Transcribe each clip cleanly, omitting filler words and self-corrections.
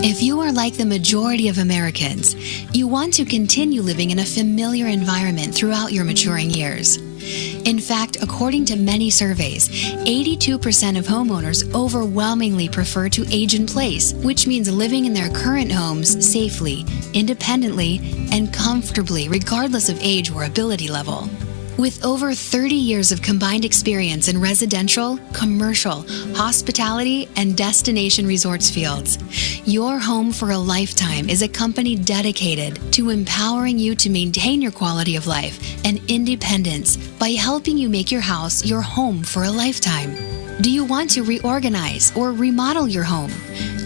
If you are like the majority of Americans, you want to continue living in a familiar environment throughout your maturing years. In fact, according to many surveys, 82% of homeowners overwhelmingly prefer to age in place, which means living in their current homes safely, independently, and comfortably, regardless of age or ability level. With over 30 years of combined experience in residential, commercial, hospitality, and destination resorts fields, Your Home for a Lifetime is a company dedicated to empowering you to maintain your quality of life and independence by helping you make your house your home for a lifetime. Do you want to reorganize or remodel your home?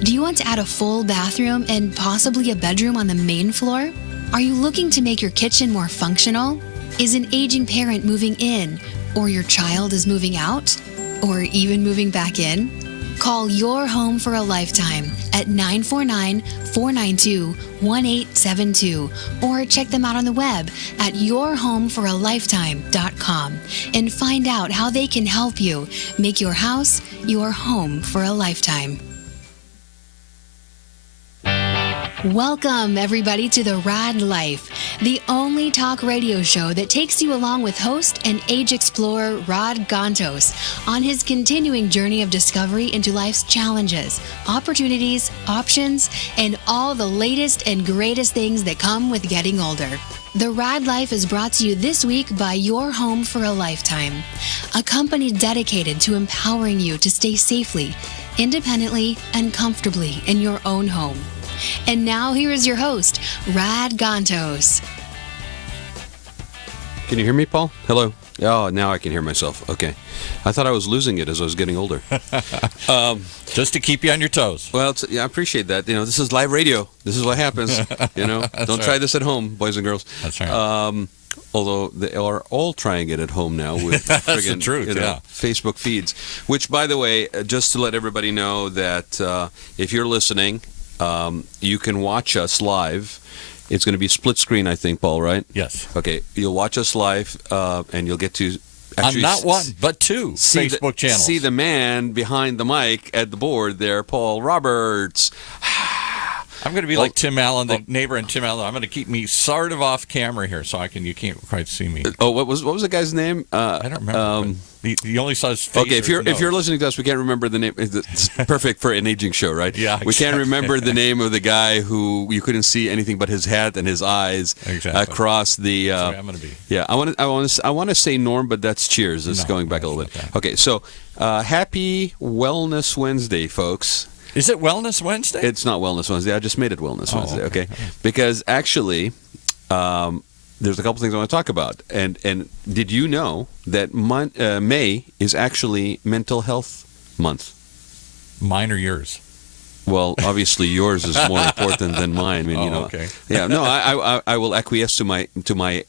Do you want to add a full bathroom and possibly a bedroom on the main floor? Are you looking to make your kitchen more functional? Is an aging parent moving in, or your child is moving out, or even moving back in? Call Your Home for a Lifetime at 949-492-1872 or check them out on the web at yourhomeforalifetime.com and find out how they can help you make your house your home for a lifetime. Welcome, everybody, to the Raad Life, the only talk radio show that takes you along with host and age explorer Raad Gantos on his continuing journey of discovery into life's challenges, opportunities, options, and all the latest and greatest things that come with getting older. The Raad Life is brought to you this week by Your Home for a Lifetime, a company dedicated to empowering you to stay safely, independently, and comfortably in your own home. And now here is your host, Raad Gantos. Can you hear me, Paul? Hello. Oh, now I can hear myself. Okay. I thought I was losing it as I was getting older. Just to keep you on your toes. Well, I appreciate that. You know, this is live radio. This is what happens. You know, don't try this at home, boys and girls. That's right. Although they are all trying it at home now with friggin', the truth, Facebook feeds. Which, by the way, just to let everybody know that if you're listening, you can watch us live. It's going to be split screen, I think, Paul, right? Yes. Okay. You'll watch us live, and you'll get to actually on not one, but two Facebook channels. See the man behind the mic at the board there, Paul Roberts. I'm going to be like Tim Allen, the neighbor in Tim Allen. I'm going to keep me sort of off camera here, so you can't quite see me. What was the guy's name? I don't remember. You only saw his face. Okay, if you're listening to us, we can't remember the name. It's perfect for an aging show, right? Yeah, exactly. We can't remember the name of the guy who you couldn't see anything but his hat and his eyes across the. That's the way I'm going to be. Yeah, I want to say Norm, but that's Cheers. It's going back a little bit. Okay, so happy Wellness Wednesday, folks. Is it Wellness Wednesday? It's not Wellness Wednesday. I just made it Wellness Wednesday. Okay, because actually, there's a couple things I want to talk about. And did you know that May is actually Mental Health Month? Mine or yours? Well, obviously yours is more important than mine. I mean, okay. Yeah, no, I will acquiesce to my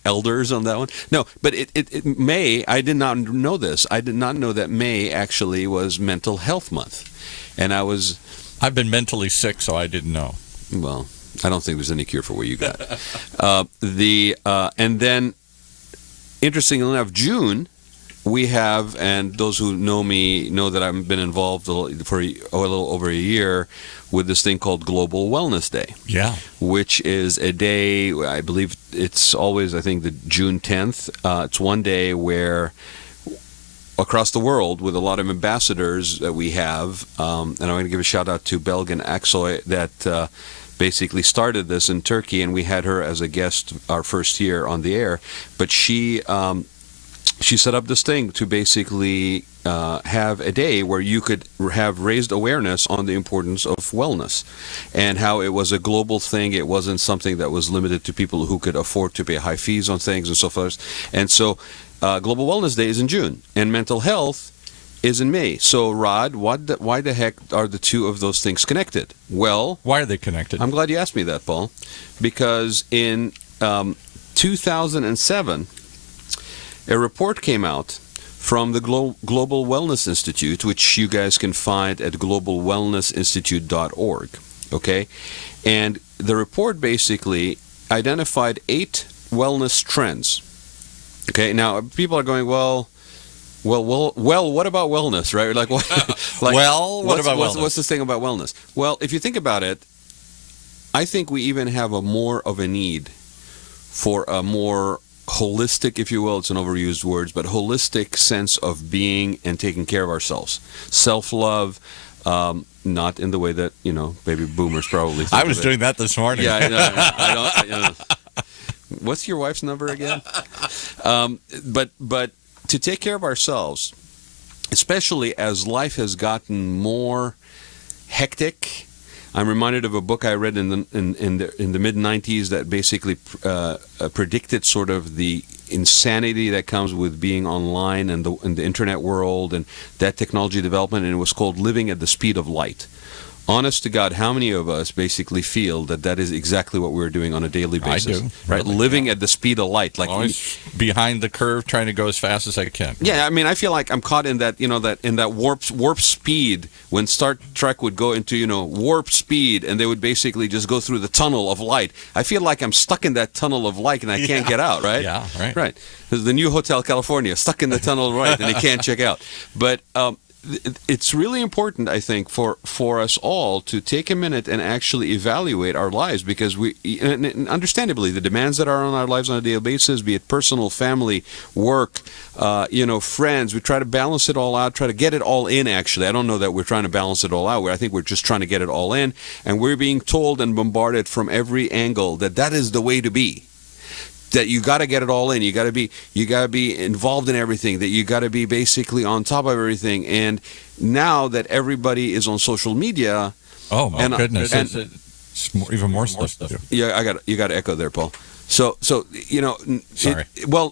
elders on that one. No, but it May. I did not know this. I did not know that May actually was Mental Health Month, and I've been mentally sick, so I didn't know. Well, I don't think there's any cure for what you got. And then, interestingly enough, June, we have, and those who know me know that I've been involved for a little over a year with this thing called Global Wellness Day. Yeah. Which is a day, I believe it's always, I think, the June 10th. It's one day where across the world, with a lot of ambassadors that we have, and I'm going to give a shout out to Belgin Aksoy that basically started this in Turkey, and we had her as a guest our first year on the air. But she set up this thing to basically have a day where you could have raised awareness on the importance of wellness and how it was a global thing. It wasn't something that was limited to people who could afford to pay high fees on things and so forth. And so Global Wellness Day is in June, and mental health is in May. So, Rod, why the heck are the two of those things connected? Well, why are they connected? I'm glad you asked me that, Paul, because in 2007, a report came out from the Global Wellness Institute, which you guys can find at globalwellnessinstitute.org. Okay, and the report basically identified 8 wellness trends. Okay, now people are going, well, what about wellness, right? Like, what? What about wellness? What's this thing about wellness? Well, if you think about it, I think we even have a more of a need for a more holistic, if you will, it's an overused word, but holistic sense of being and taking care of ourselves. Self-love, not in the way that, baby boomers probably think I was doing that this morning. Yeah, I don't. What's your wife's number again? But to take care of ourselves, especially as life has gotten more hectic. I'm reminded of a book I read in the mid '90s that basically predicted sort of the insanity that comes with being online and the internet world and that technology development, and it was called Living at the Speed of Light. Honest to God, how many of us basically feel that is exactly what we're doing on a daily basis? I do. Right? Really. Living at the speed of light. Like always behind the curve, trying to go as fast as I can. Yeah, I mean, I feel like I'm caught in that, in that warp speed when Star Trek would go into, warp speed and they would basically just go through the tunnel of light. I feel like I'm stuck in that tunnel of light and I can't get out, right? Yeah, right. Right. There's the new Hotel California, stuck in the tunnel of light and they can't check out. But it's really important, I think, for us all to take a minute and actually evaluate our lives, because and understandably, the demands that are on our lives on a daily basis, be it personal, family, work, friends, we try to balance it all out, try to get it all in, actually. I don't know that we're trying to balance it all out. I think we're just trying to get it all in, and we're being told and bombarded from every angle that is the way to be. That you got to get it all in. You got to be involved in everything. That you got to be basically on top of everything. And now that everybody is on social media, oh my goodness, it's even more stuff to do. Yeah, you got to echo there, Paul. So Sorry.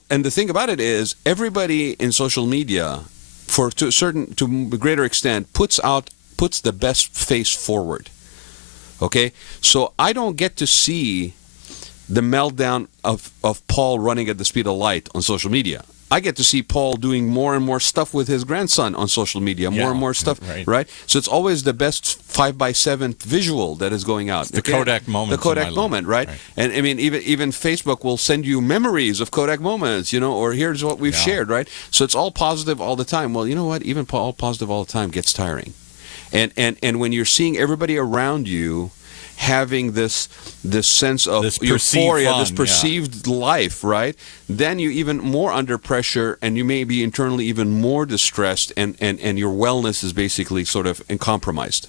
And the thing about it is, everybody in social media, to a greater extent, puts the best face forward. Okay, so I don't get to see the meltdown of Paul running at the speed of light on social media. I get to see Paul doing more and more stuff with his grandson on social media, more and more stuff, right? So it's always the best 5x7 visual that is going out. It's the Kodak moment. The Kodak moment, right? And I mean, even Facebook will send you memories of Kodak moments, or here's what we've shared, right? So it's all positive all the time. Well, you know what? Even all positive all the time gets tiring. And when you're seeing everybody around you having this sense of euphoria, this perceived life, right? Then you're even more under pressure, and you may be internally even more distressed, and your wellness is basically sort of compromised.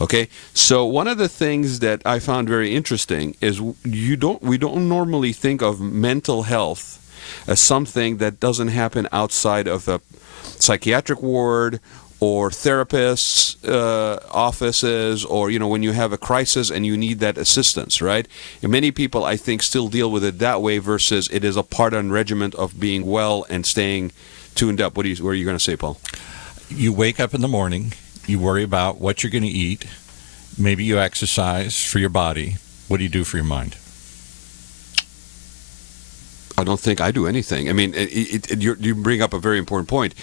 Okay, so one of the things that I found very interesting is we don't normally think of mental health as something that doesn't happen outside of a psychiatric ward or therapists' offices, or when you have a crisis and you need that assistance, right? And many people, I think, still deal with it that way, versus it is a part and regiment of being well and staying tuned up. What are you going to say, Paul? You wake up in the morning, you worry about what you're going to eat, maybe you exercise for your body. What do you do for your mind? I don't think I do anything. I mean, you bring up a very important point.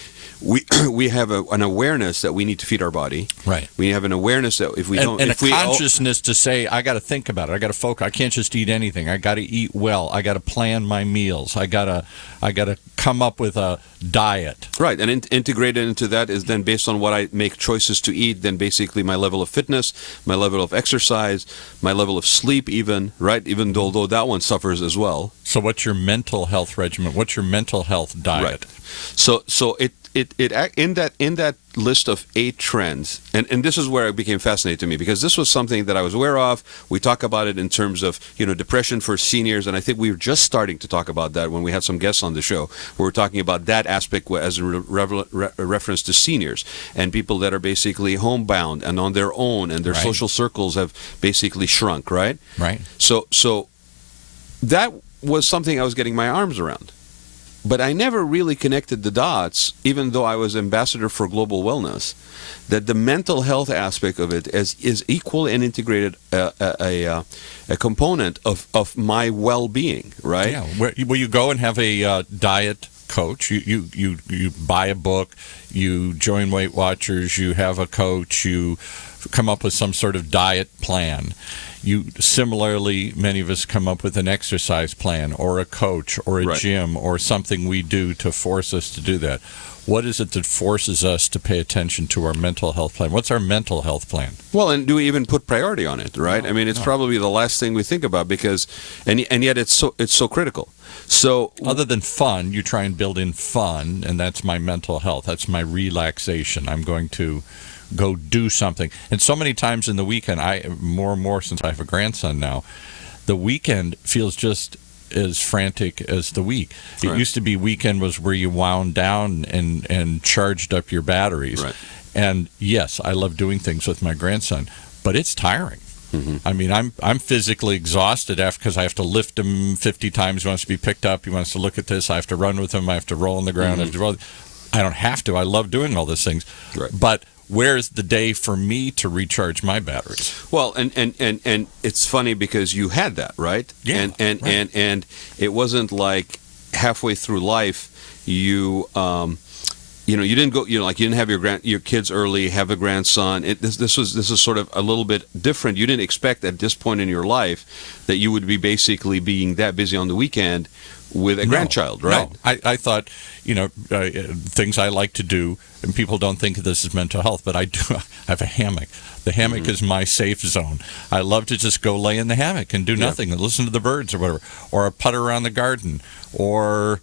We have an awareness that we need to feed our body. Right. We have an awareness that if we don't, and a consciousness to say, I got to think about it. I got to focus. I can't just eat anything. I got to eat well. I got to plan my meals. I got to come up with a diet. Right, and integrated into that is then based on what I make choices to eat. Then basically my level of fitness, my level of exercise, my level of sleep, even right. Even though that one suffers as well. So what's your mental health regimen? What's your mental health diet? Right. So it in that list of 8 trends, and this is where it became fascinating to me, because this was something that I was aware of. We talk about it in terms of depression for seniors, and I think we were just starting to talk about that when we had some guests on the show. We were talking about that aspect as a reference to seniors and people that are basically homebound and on their own, and their social circles have basically shrunk. Right. Right. So that was something I was getting my arms around. But I never really connected the dots, even though I was ambassador for global wellness, that the mental health aspect of it is equal and integrated a component of my well-being, right? Yeah. Where you go and have a diet coach. You buy a book. You join Weight Watchers. You have a coach. You come up with some sort of diet plan. Similarly, many of us come up with an exercise plan or a coach or a gym or something we do to force us to do that. what is it that forces us to pay attention to our mental health plan? What's our mental health plan? Well, and do we even put priority on it, right? No, I mean, it's no. probably the last thing we think about because, and yet it's so critical. So Other than fun, you try and build in fun, and that's my mental health. That's my relaxation. I'm going to go do something. And so many times in the weekend, more and more since I have a grandson now, the weekend feels just as frantic as the week. It Right. used to be weekend was where you wound down and charged up your batteries. Right. And yes, I love doing things with my grandson, but it's tiring. Mm-hmm. I mean, I'm physically exhausted because I have to lift him 50 times. He wants to be picked up. He wants to look at this. I have to run with him. I have to roll on the ground. I don't have to. I love doing all these things. Right. But where's the day for me to recharge my batteries? Well, and it's funny because you had that, right? Yeah, And it wasn't like halfway through life you you didn't go, you didn't have your kids early, have a grandson. This is sort of a little bit different. You didn't expect at this point in your life that you would be basically being that busy on the weekend with a grandchild, right? No, I thought, things I like to do, and people don't think of this as mental health, but I do. I have a hammock. The hammock is my safe zone. I love to just go lay in the hammock and do nothing and listen to the birds or whatever, or putter around the garden, or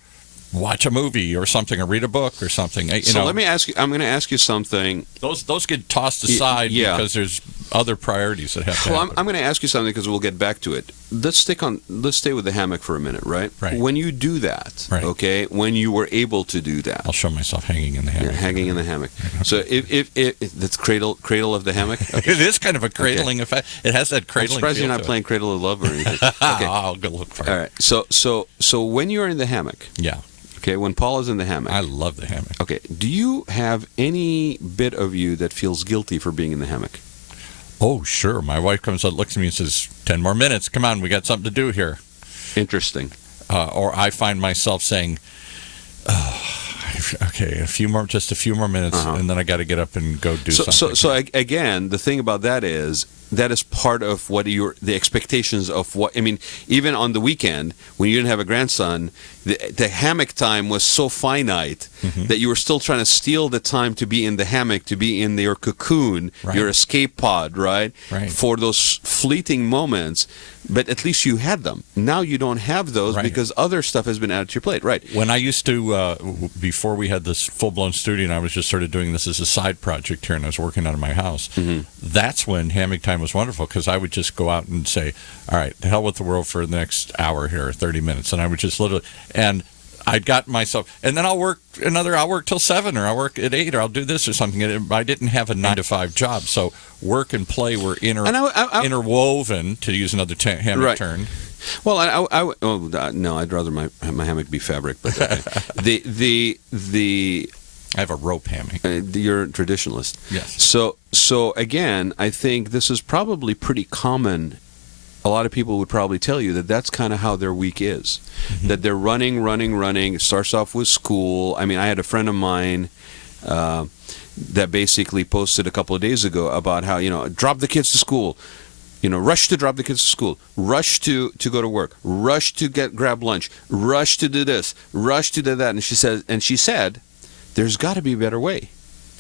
watch a movie or something, or read a book or something. Let me ask you. I'm going to ask you something. Those get tossed aside because there's other priorities that have to happen. I'm going to ask you something because we'll get back to it. Let's stay with the hammock for a minute, right? Right. When you do that, okay, when you were able to do that, I'll show myself hanging in the hammock. hanging in the hammock. So if that's cradle of the hammock. Okay. It is kind of a cradling effect. It has that I'm cradling. surprised feel you're not to playing Cradle of Love or anything. it. Okay. I'll go look for it. All right. So when you're in the hammock, Yeah, okay, when Paul is in the hammock, I love the hammock. okay, do you have any bit of you that feels guilty for being in the hammock? Oh, sure. My wife comes up, looks at me, and says, 10 more minutes. Come on, we got something to do here. Interesting. Or I find myself saying, okay, just a few more minutes, and then I got to get up and go do something. So again, the thing about that is part of what the expectations of what, I mean, even on the weekend when you didn't have a grandson, the hammock time was so finite that you were still trying to steal the time to be in the hammock, to be in your cocoon, your escape pod, right? For those fleeting moments. But at least you had them. Now you don't have those because other stuff has been added to your plate, right? When I used to, before we had this full-blown studio, and I was just sort of doing this as a side project here, and I was working out of my house, that's when hammock time was wonderful, because I would just go out and say, all right, to hell with the world for the next hour here, 30 minutes. And I would just literally, and I'd got myself, and then I'll work till 7, or I'll work at 8, or I'll do this or something. And I didn't have a 9-to-5 job, so work and play were interwoven, to use another hammock term. Well, no, I'd rather my hammock be fabric, but okay. I have a rope hammock. You're a traditionalist. Yes. So again, I think this is probably pretty common. A lot of people would probably tell you that that's kind of how their week is. That they're running. It starts off with school. I mean, I had a friend of mine that basically posted a couple of days ago about how, drop the kids to school. Rush to drop the kids to school, rush to go to work, rush to grab lunch, rush to do this, rush to do that. And she said, there's got to be a better way.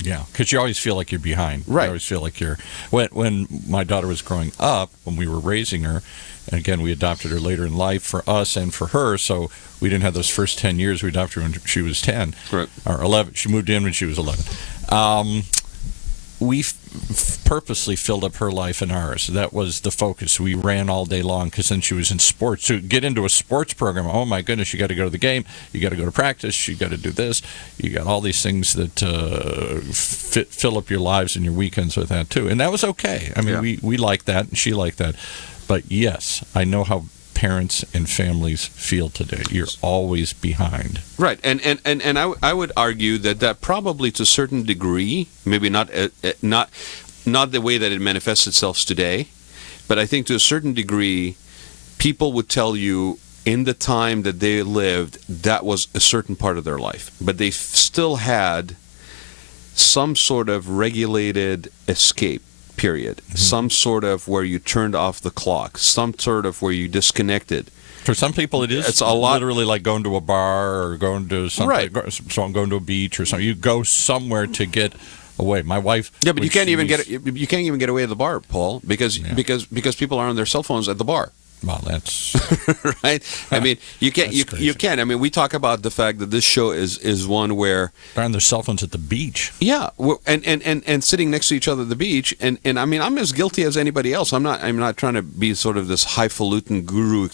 Yeah, because you always feel like you're behind. Right. You always feel like you're... When my daughter was growing up, when we were raising her, and again, we adopted her later in life for us and for her, so we didn't have those first 10 years. We adopted her when she was 10. Right. Or 11. She moved in when she was 11. We purposely filled up her life and ours. That was the focus. We ran all day long because then she was in sports. To get into a sports program, oh my goodness, you got to go to the game, you got to go to practice, you got to do this, you got all these things that fill up your lives and your weekends with that too. And that was okay. I mean, we liked that and she liked that. But yes, I know how parents and families feel today. You're always behind. Right, and I would argue that probably to a certain degree, maybe not the way that it manifests itself today, but I think to a certain degree, people would tell you in the time that they lived, that was a certain part of their life, but they still had some sort of regulated escape period, some sort of where you turned off the clock, some sort of where you disconnected. For some people, it is It's a lot. literally like going to a bar or going to something, Right. going to a beach or something. You go somewhere to get away. My wife. Yeah, but you can't even she's- get away at the bar, Paul, because people are on their cell phones at the bar. Well, that's Right? I mean, you can't. That's crazy. You can't. I mean, we talk about the fact that this show is one where, they're on their cell phones at the beach. yeah, and sitting next to each other at the beach, and I mean, I'm as guilty as anybody else. I'm not trying to be sort of this highfalutin guru,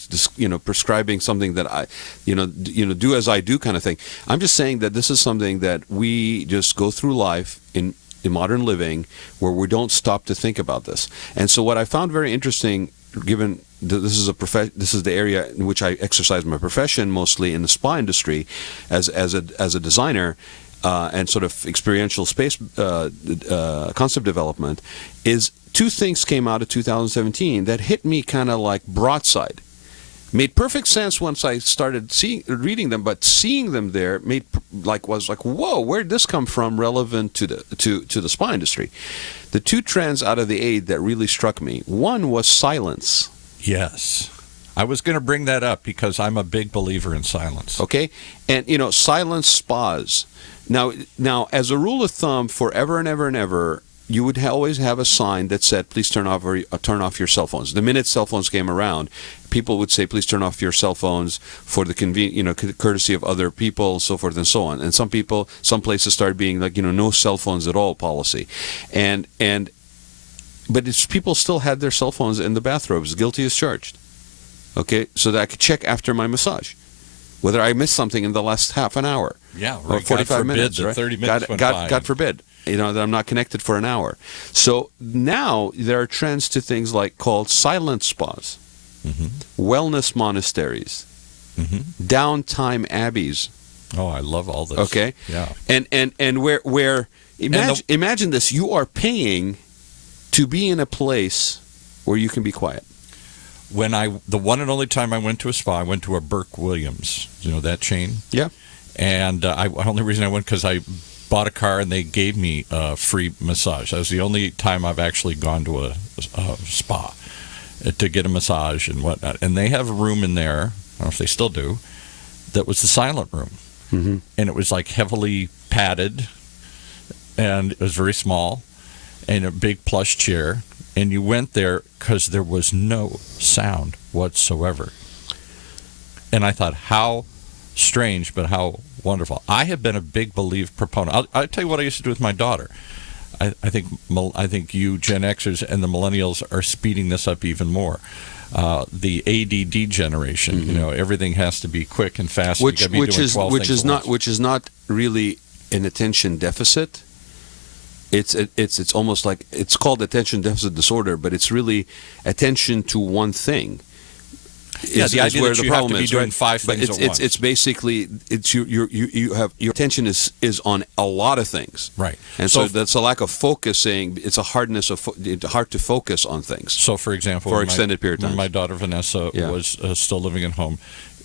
prescribing something that I, do as I do kind of thing. I'm just saying that this is something that we just go through life in modern living, where we don't stop to think about this. And so, what I found very interesting, given this is the area in which I exercise my profession, mostly in the spa industry, as a designer, and sort of experiential space concept development, is two things came out of 2017 that hit me kind of like broadside. Made perfect sense once I started reading them, but seeing them there was like, whoa, where'd this come from? Relevant to the spa industry. The two trends out of the 8 that really struck me. One was silence. Yes. I was going to bring that up because I'm a big believer in silence. Okay, and silence spas. Now, as a rule of thumb, forever and ever and ever, you would always have a sign that said, "Please turn off your cell phones." The minute cell phones came around, people would say, "Please turn off your cell phones for the courtesy of other people," so forth and so on. And some places started being like, no cell phones at all policy, but people still had their cell phones in the bathrobes, guilty as charged. Okay, so that I could check after my massage whether I missed something in the last half an hour. Yeah, Or right. 45 God forbid minutes, that right? 30 minutes went by. God forbid, that I'm not connected for an hour. So now there are trends to things called silent spas, wellness monasteries, downtime abbeys. Oh, I love all this. Okay, Yeah. and where imagine this: you are paying to be in a place where you can be quiet. The one and only time I went to a spa, I went to a Burke Williams. You know that chain? Yeah. And the only reason I went because I bought a car and they gave me a free massage. That was the only time I've actually gone to a spa to get a massage and whatnot. And they have a room in there, I don't know if they still do, that was the silent room. Mm-hmm. And it was like heavily padded, and it was very small, and a big plush chair. And you went there because there was no sound whatsoever. And I thought, how strange, but how wonderful. I have been a big proponent. I'll tell you what I used to do with my daughter. I think you Gen Xers and the millennials are speeding this up even more. The ADD generation, everything has to be quick and fast. Which is not really an attention deficit. It's almost like it's called attention deficit disorder, but it's really attention to one thing. The idea that you have to be doing 5 things at once. It's basically your attention is on a lot of things, right? And so that's a lack of focusing. It's a hardness hard to focus on things. So, for example, for extended period of time, when my daughter Vanessa was still living at home,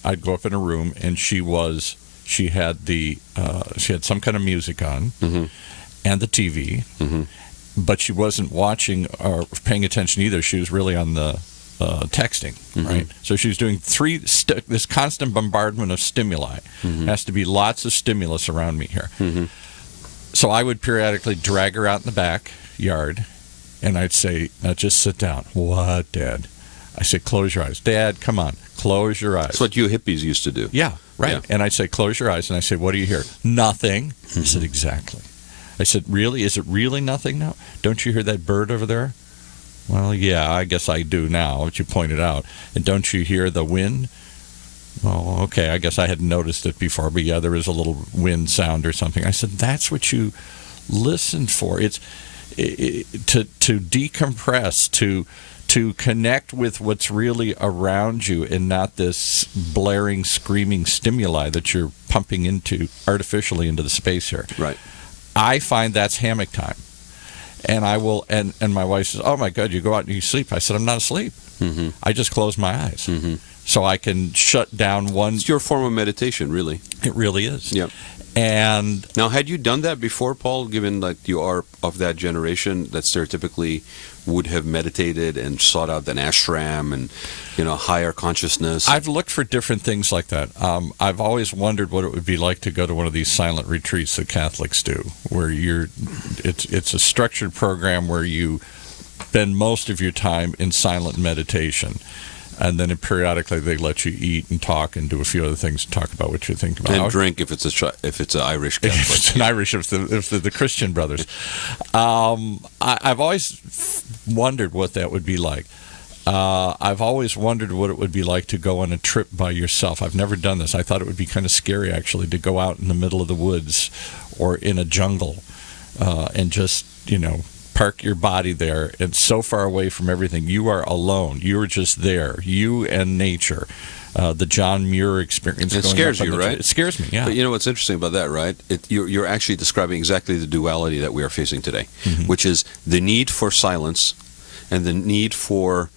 I'd go up in a room and she had some kind of music on, and the TV, but she wasn't watching or paying attention either. She was really on the texting, right? So she was doing this constant bombardment of stimuli. Has to be lots of stimulus around me here. So I would periodically drag her out in the backyard, and I'd say, "Now just sit down." "What, Dad?" I said, "Close your eyes." "Dad, come on, close your eyes." That's what you hippies used to do. Yeah, right. Yeah. And I'd say, "Close your eyes," and I said, "What do you hear?" "Nothing." I said, "Exactly." I said, "Really? Is it really nothing now? Don't you hear that bird over there?" "Well, yeah, I guess I do now, that you pointed out." "And don't you hear the wind?" "Well, okay, I guess I hadn't noticed it before, but yeah, there is a little wind sound or something." I said, "That's what you listen for. It's to decompress, to connect with what's really around you and not this blaring, screaming stimuli that you're pumping artificially into the space here." Right. I find that's hammock time. And I will, and my wife says, "Oh my God, you go out and you sleep." I said, "I'm not asleep. I just close my eyes, so I can shut down one." It's your form of meditation, really. It really is. Yeah. And now, had you done that before, Paul? Given that you are of that generation that stereotypically would have meditated and sought out an ashram and, higher consciousness? I've looked for different things like that. I've always wondered what it would be like to go to one of these silent retreats that Catholics do, where it's a structured program where you spend most of your time in silent meditation. And then periodically they let you eat and talk and do a few other things and talk about what you think about. And drink if it's an Irish Catholic. If it's an Irish, if they're the Christian brothers. I've always wondered what that would be like. I've always wondered what it would be like to go on a trip by yourself. I've never done this. I thought it would be kind of scary, actually, to go out in the middle of the woods or in a jungle and just, park your body there. It's so far away from everything. You are alone. You're just there. You and nature. The John Muir experience. It scares you, right? It scares me, yeah. But you know what's interesting about that, right? You're actually describing exactly the duality that we are facing today, which is the need for silence and the need for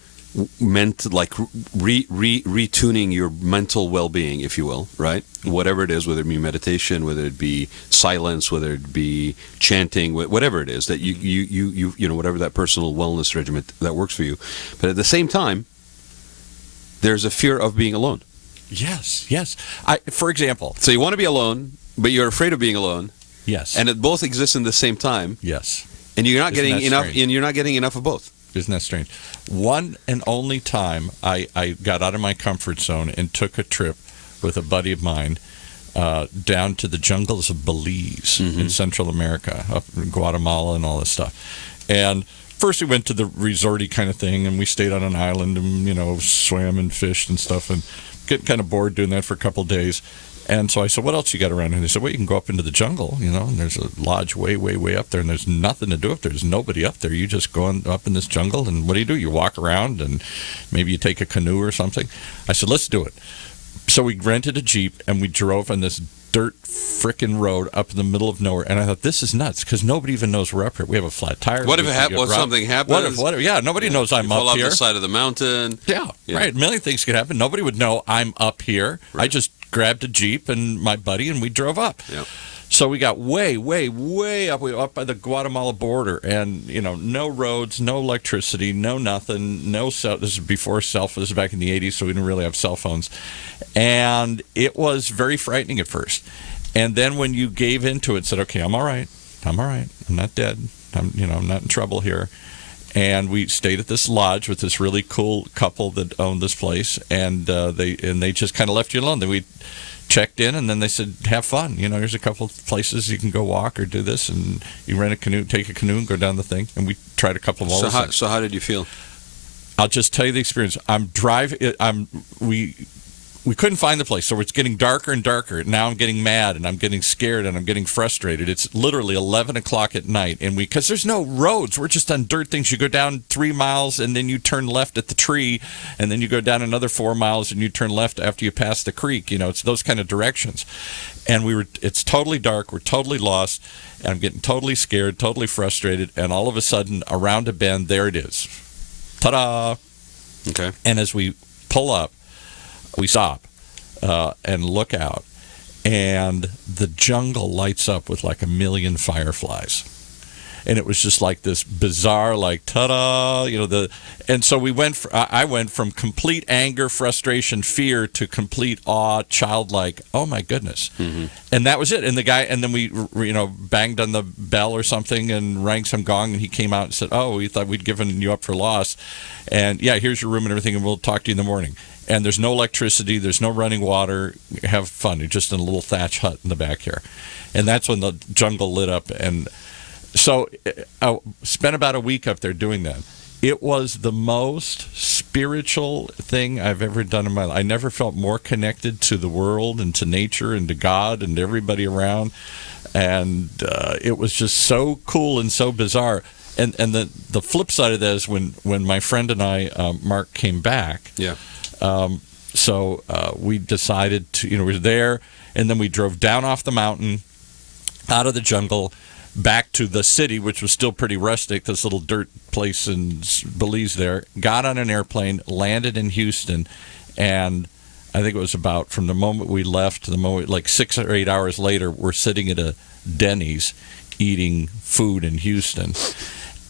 retuning your mental well-being, if you will, right? Whatever it is, whether it be meditation, whether it be silence, whether it be chanting, whatever it is that you whatever that personal wellness regimen that works for you. But at the same time, there's a fear of being alone. Yes. For example, so you want to be alone, but you're afraid of being alone. Yes. And it both exists in the same time. Yes. And you're not Isn't getting that enough. strange? And you're not getting enough of both. Isn't that strange? One and only time I got out of my comfort zone and took a trip with a buddy of mine down to the jungles of Belize in Central America, up in Guatemala and all this stuff. And first we went to the resorty kind of thing, and we stayed on an island and, swam and fished and stuff, and getting kind of bored doing that for a couple of days. And so I said, what else you got around here? And they said, well, you can go up into the jungle, and there's a lodge way, way, way up there, and there's nothing to do up there. There's nobody up there. You just go up in this jungle, and what do? You walk around, and maybe you take a canoe or something. I said, let's do it. So we rented a Jeep, and we drove on this dirt frickin' road up in the middle of nowhere. And I thought, this is nuts, because nobody even knows we're up here. We have a flat tire. What if something happens? What if, yeah, nobody knows I'm up fall here. off the side of the mountain. Yeah, right. A million things could happen. Nobody would know I'm up here. Right. I just grabbed a Jeep and my buddy, and we drove up. Yeah. So we got way, way, way up. We were up by the Guatemala border, and no roads, no electricity, no nothing, no cell. This is before cell phone. This is back in the '80s, so we didn't really have cell phones, and it was very frightening at first. And then when you gave into it, said, "Okay, I'm all right. I'm not dead. I'm not in trouble here." And we stayed at this lodge with this really cool couple that owned this place, and they just kind of left you alone. Then we checked in, and then they said, have fun. Here's a couple of places you can go walk or do this, and you rent a canoe, take a canoe, and go down the thing. And we tried a couple of all things. So how did you feel? I'll just tell you the experience. We couldn't find the place, so it's getting darker and darker. Now I'm getting mad, and I'm getting scared, and I'm getting frustrated. It's literally 11 o'clock at night, and because there's no roads, we're just on dirt things. You go down 3 miles, and then you turn left at the tree, and then you go down another 4 miles, and you turn left after you pass the creek. It's those kind of directions. And it's totally dark. We're totally lost, and I'm getting totally scared, totally frustrated, and all of a sudden, around a bend, there it is. Ta-da! Okay. And as we pull up, we stop and look out, and the jungle lights up with like a million fireflies. And it was just like this bizarre, like, ta-da, and so I went from complete anger, frustration, fear to complete awe, childlike, oh my goodness. Mm-hmm. And that was it. And then we banged on the bell or something and rang some gong, and he came out and said, oh, we thought we'd given you up for lost. And yeah, here's your room and everything, and we'll talk to you in the morning. And there's no electricity, there's no running water. Have fun. You're just in a little thatch hut in the back here. And that's when the jungle lit up. And so I spent about a week up there doing that. It was the most spiritual thing I've ever done in my life. I never felt more connected to the world and to nature and to God and everybody around. And it was just so cool and so bizarre. And the flip side of that is when my friend and I, Mark, came back. Yeah. So we decided to, we were there, and then we drove down off the mountain, out of the jungle, back to the city, which was still pretty rustic, this little dirt place in Belize there, got on an airplane, landed in Houston, and I think it was about from the moment we left to the moment, like 6 or 8 hours later, we're sitting at a Denny's eating food in Houston.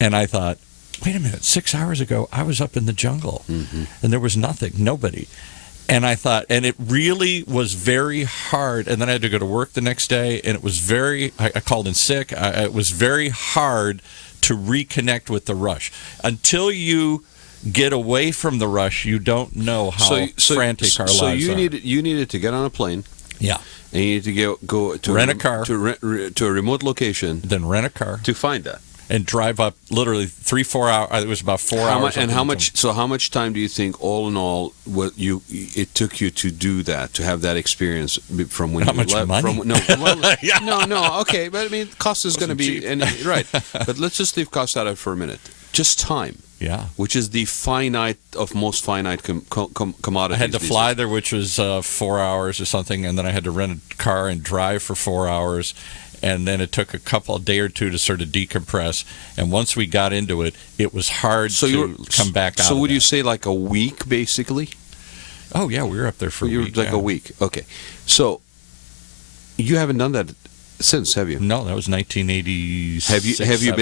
And I thought, wait a minute, 6 hours ago, I was up in the jungle, Mm-hmm. and there was nothing, nobody. And I thought, and it really was very hard. And then I had to go to work the next day, and it was I called in sick. It was very hard to reconnect with the rush. Until you get away from the rush, you don't know how frantic our lives are. So you needed to get on a plane. Yeah. And you need to go to rent a car to a remote location. Then rent a car to find that. And drive up literally 3-4 hours. It was about 4 hours. And how much? So how much time do you think, all in all, it took you to do that, to have that experience from when how you much left? Money? No. Okay, but I mean, cost is going to be right. But let's just leave cost out of it for a minute. Just time. Yeah. Which is the finite of most finite commodities. I had to fly there, which was 4 hours or something, and then I had to rent a car and drive for 4 hours. And then it took a day or two to sort of decompress. And once we got into it, it was hard to come back out. So would you say like a week, basically? Oh, yeah, we were up there for a week. A week. Okay. So you haven't done that since, have you? No, that was 1986. Have you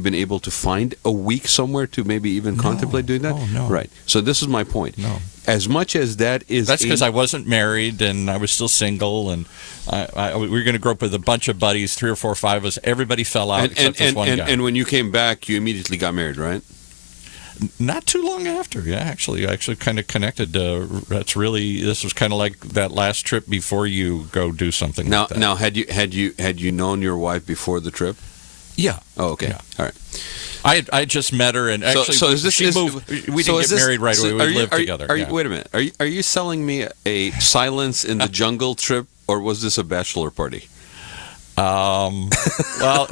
been able to find a week somewhere to maybe even contemplate doing that? Oh, no. Right. So this is my point. No. As much as that is, that's because I wasn't married and I was still single, and we were going to grow up with a bunch of buddies, 3 or 4 or 5 of us. Everybody fell out except this one guy. And when you came back, you immediately got married, right? Not too long after, yeah. Actually kind of connected. This was kind of like that last trip before you go do something. Now, like that. now, had you known your wife before the trip? Yeah. Oh, okay. Yeah. All right. I just met her, and actually, she moved. We didn't get married right away. We lived together. Wait a minute. Are you selling me a silence in the jungle trip, or was this a bachelor party? Well,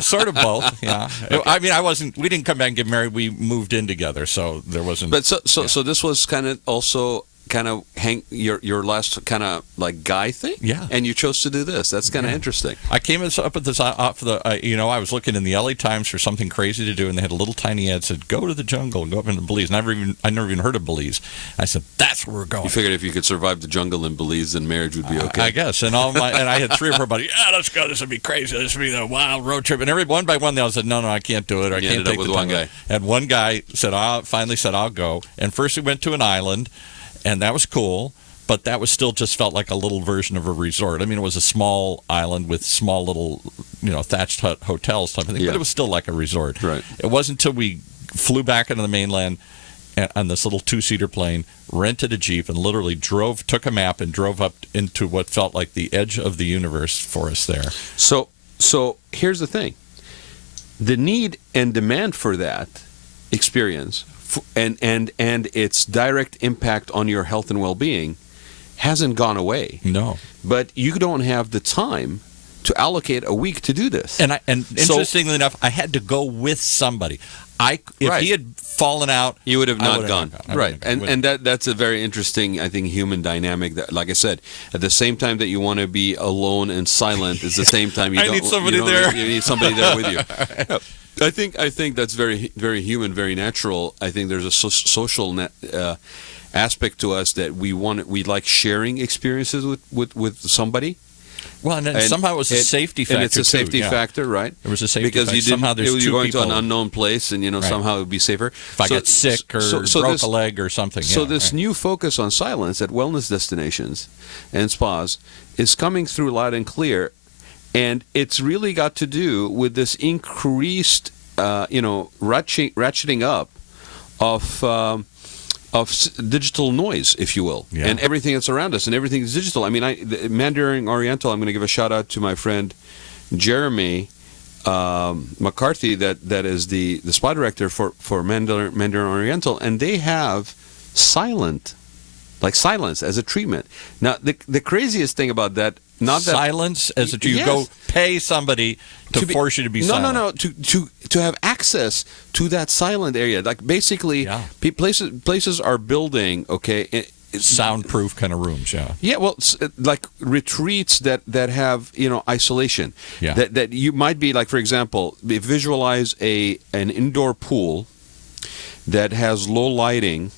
sort of both. Yeah. Okay. I mean, we didn't come back and get married. We moved in together, so there wasn't. But so this was kind of also your last kind of like guy thing. Yeah. And you chose to do this. That's kind of interesting. I came up with this off the. I was looking in the LA Times for something crazy to do, and they had a little tiny ad that said, "Go to the jungle and go up into Belize." I never even heard of Belize. I said, "That's where we're going." You figured if you could survive the jungle in Belize, then marriage would be okay. I guess. And I had 3 or 4 buddies. Yeah, let's go. This would be crazy. This would be the wild road trip. And one by one, they all said, "No, I can't do it. I can't take with the one time." guy. And one guy finally said, "I'll go." And first we went to an island. And that was cool, but that was still just felt like a little version of a resort. I mean, it was a small island with small little, thatched hut hotels type of thing, but it was still like a resort. Right. It wasn't until we flew back into the mainland on this little 2-seater plane, rented a Jeep, and literally took a map and drove up into what felt like the edge of the universe for us there. So here's the thing. The need and demand for that experience and its direct impact on your health and well-being hasn't gone away. No. But you don't have the time to allocate a week to do this. And interestingly enough, I had to go with somebody. If he had fallen out, you would have not gone. Right. And that's a very interesting, I think, human dynamic. That, like I said, at the same time that you want to be alone and silent, is the same time you need somebody there. You need somebody there with you. I think that's very, very human, very natural. I think there's a social aspect to us that we like sharing experiences with somebody. Well, and somehow it was a safety factor. And it's a safety factor, right? It was a safety factor. Because somehow there's you're going people to an unknown place, and right. somehow it would be safer. If I get sick or broke a leg or something. So this new focus on silence at wellness destinations and spas is coming through loud and clear, and it's really got to do with this increased, ratcheting up of digital noise, if you will, and everything that's around us, and everything is digital. I mean, Mandarin Oriental, I'm going to give a shout out to my friend Jeremy McCarthy, that is the spa director for Mandarin Oriental, and they have silence as a treatment. Now, the craziest thing about that, silence as a you go pay somebody to force you to be silent. No, to have access to that silent area. Like basically, places are building soundproof kind of rooms. Yeah, well, like retreats that have isolation. Yeah. That you might be like, for example, visualize an indoor pool that has low lighting,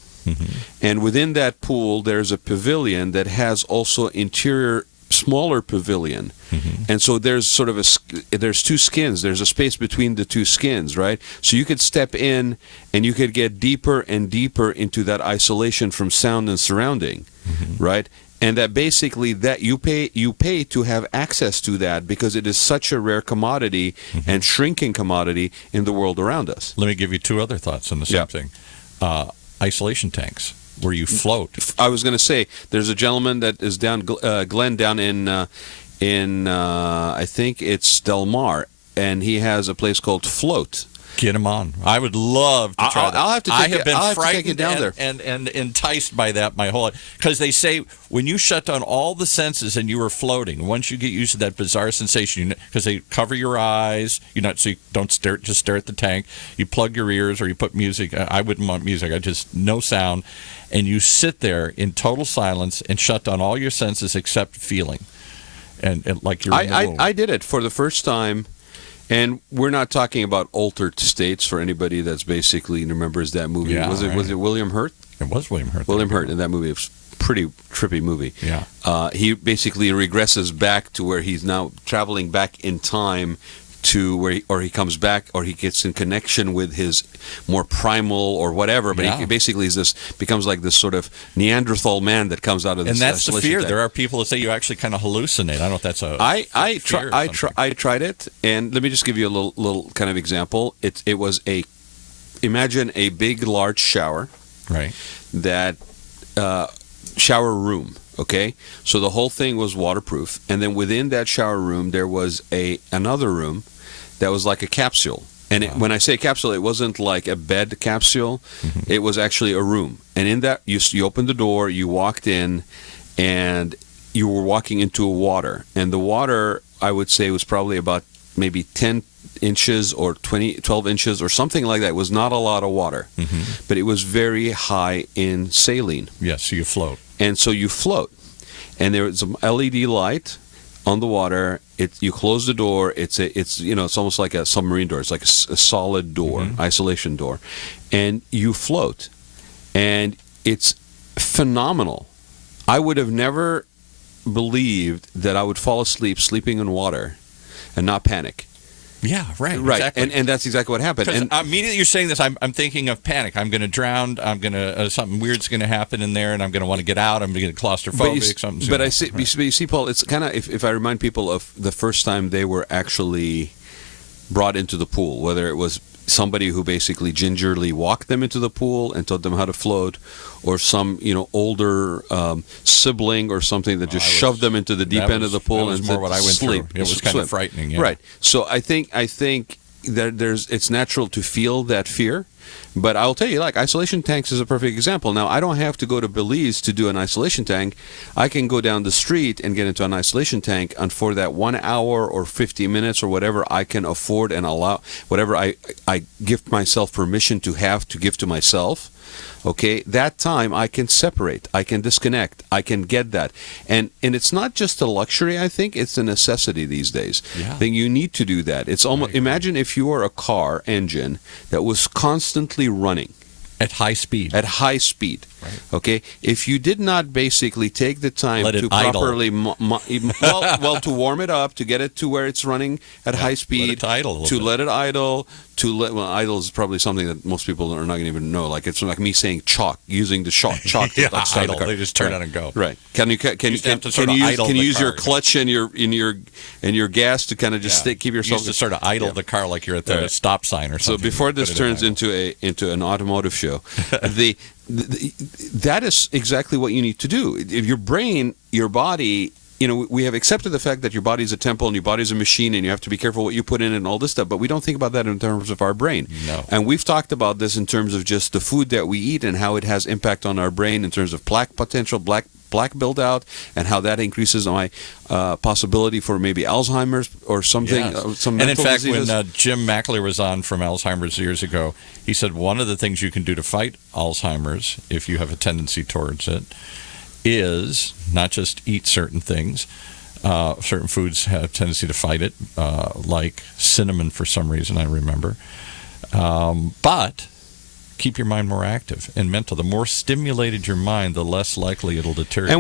and within that pool there's a pavilion that has also interior smaller pavilion. And so there's sort of there's two skins. There's a space between the two skins, right? So you could step in and you could get deeper and deeper into that isolation from sound and surrounding, right? And that basically that you pay to have access to that because it is such a rare commodity and shrinking commodity in the world around us. Let me give you two other thoughts on the same thing. Isolation tanks, where you float. I was going to say, there's a gentleman that is down, Glenn, down in I think it's Del Mar, and he has a place called Float. Get him on. I would love to try that. I'll have to take it down there. And enticed by that my whole life. Because they say when you shut down all the senses and you are floating, once you get used to that bizarre sensation, because they cover your eyes, so you don't just stare at the tank. You plug your ears or you put music. I wouldn't want music. I just no sound. And you sit there in total silence and shut down all your senses except feeling. And like you're in the womb. I did it for the first time. And we're not talking about altered states for anybody that's basically remembers that movie. Yeah, was it William Hurt? It was William Hurt. William Hurt in that movie. It was a pretty trippy movie. Yeah. He basically regresses back to where he's now traveling back in time to where he comes back, or he gets in connection with his more primal or whatever. But he basically becomes like this sort of Neanderthal man that comes out of this. And that's the fear. Tank. There are people that say you actually kind of hallucinate. I don't know if that's a. I tried it, and let me just give you a little kind of example. It was imagine a big large shower, right? That shower room. Okay, so the whole thing was waterproof, and then within that shower room there was another room that was like a capsule. And when I say capsule, it wasn't like a bed capsule; it was actually a room. And in that, you opened the door, you walked in, and you were walking into water. And the water, I would say, was probably about maybe 10 inches or 12 inches or something like that. It was not a lot of water, but it was very high in saline. Yes, so you float. And so you float, and there's an LED light on the water. You close the door. It's almost like a submarine door. It's like a solid door, isolation door, and you float, and it's phenomenal. I would have never believed that I would fall asleep sleeping in water and not panic. Yeah, right. Exactly. And that's exactly what happened. And immediately you're saying this, I'm thinking of panic. I'm going to drown. I'm going to something weird's going to happen in there, and I'm going to want to get out. I'm going to get claustrophobic. But you see, Paul, it's kind of if I remind people of the first time they were actually brought into the pool, whether it was somebody who basically gingerly walked them into the pool and taught them how to float, or some older sibling or something that just shoved them into the deep end of the pool. That was more what I went through. It was kind of frightening. Yeah. Right. So I think that it's natural to feel that fear. But I'll tell you, like, isolation tanks is a perfect example. Now, I don't have to go to Belize to do an isolation tank. I can go down the street and get into an isolation tank, and for that 1 hour or 50 minutes or whatever I can afford and allow, whatever I give myself permission to give to myself, okay, that time I can separate, I can disconnect, I can get that. And it's not just a luxury, I think, it's a necessity these days. Yeah. I think you need to do that. It's almost, imagine if you were a car engine that was constantly running. At high speed. At high speed. Right. Okay? If you did not basically take the time to properly, to warm it up, to get it to where it's running at high speed, let it idle, idle is probably something that most people are not going to even know. Like, it's like me saying chalk, using the chalk to start idle. the car. They just turn it and go. Right. Can you use your clutch and your gas to kind of just keep yourself? You used to sort of idle the car like you're at the stop sign or something. So before this turns into an automotive show, that is exactly what you need to do. If your brain, your body, we have accepted the fact that your body is a temple and your body is a machine, and you have to be careful what you put in and all this stuff, but we don't think about that in terms of our brain. No. And we've talked about this in terms of just the food that we eat and how it has impact on our brain in terms of plaque build out, and how that increases my possibility for maybe Alzheimer's or something. Yes. Some and in fact, diseases. when Jim McAleer was on from Alzheimer's years ago, he said one of the things you can do to fight Alzheimer's, if you have a tendency towards it, is not just eat certain things. Certain foods have a tendency to fight it, like cinnamon for some reason, I remember. But keep your mind more active and mental. The more stimulated your mind, the less likely it'll deteriorate.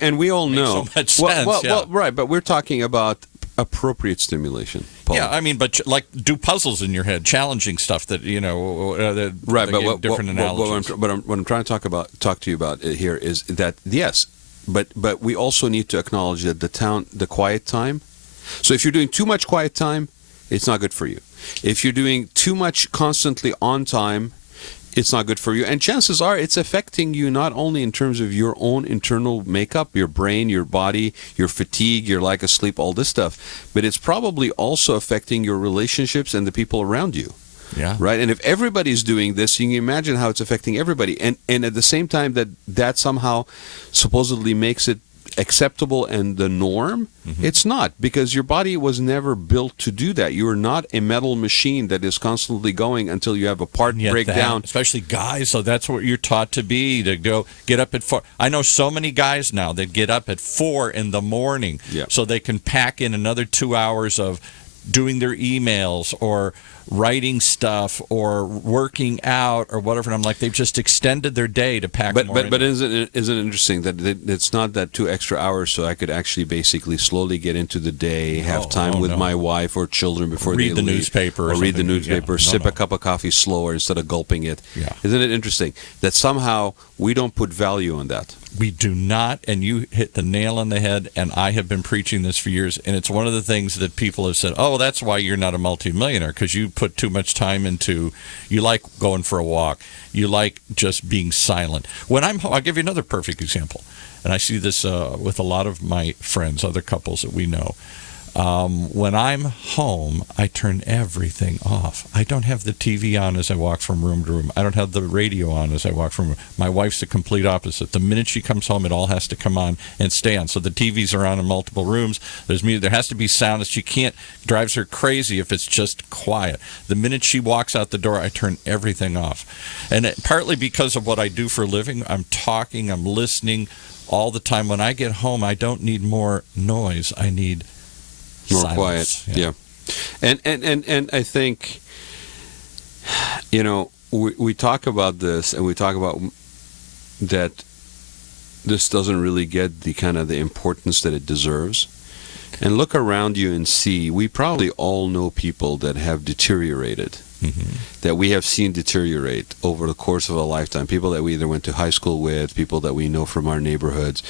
And we all Makes know so much sense. well, right, but we're talking about appropriate stimulation, Paul. Yeah, I mean, but like do puzzles in your head, challenging stuff that that Right, but different analogies. what I'm trying to talk to you about here is that yes, but we also need to acknowledge that the quiet time. So if you're doing too much quiet time, it's not good for you. If you're doing too much constantly on time, it's not good for you. And chances are it's affecting you not only in terms of your own internal makeup, your brain, your body, your fatigue, your lack of sleep, all this stuff, but it's probably also affecting your relationships and the people around you. Yeah. Right? And if everybody's doing this, you can imagine how it's affecting everybody. And at the same time that somehow supposedly makes it acceptable and the norm, it's not, because your body was never built to do that. You are not a metal machine that is constantly going until you have a part break down. Especially guys, so that's what you're taught to be, to go get up at 4. I know so many guys now that get up at 4 in the morning so they can pack in another 2 hours of doing their emails or writing stuff or working out or whatever. And I'm like, they've just extended their day to pack more. But isn't it interesting that it's not that 2 extra hours so I could actually basically slowly get into the day, have time with my wife or children before they leave, read the newspaper, or read the newspaper, sip a cup of coffee slower instead of gulping it. Yeah. Isn't it interesting that somehow we don't put value on that? We do not, and you hit the nail on the head, and I have been preaching this for years, and it's one of the things that people have said, oh, that's why you're not a multimillionaire, because you put too much time into, you like going for a walk, you like just being silent. When I'm home, I'll give you another perfect example, and I see this with a lot of my friends, other couples that we know. When I'm home, I turn everything off. I don't have the TV on as I walk from room to room. I don't have the radio on as I walk from room. My wife's the complete opposite. The minute she comes home, it all has to come on and stay on. So the TVs are on in multiple rooms. There's music. There has to be sound. She can't, drives her crazy if it's just quiet. The minute she walks out the door, I turn everything off. And partly because of what I do for a living, I'm talking, I'm listening all the time. When I get home, I don't need more noise. I need more silence. Quiet, yeah. And I think, we talk about this, and we talk about that this doesn't really get the kind of the importance that it deserves. And look around you and see, we probably all know people that have deteriorated, that we have seen deteriorate over the course of a lifetime, people that we either went to high school with, people that we know from our neighborhoods,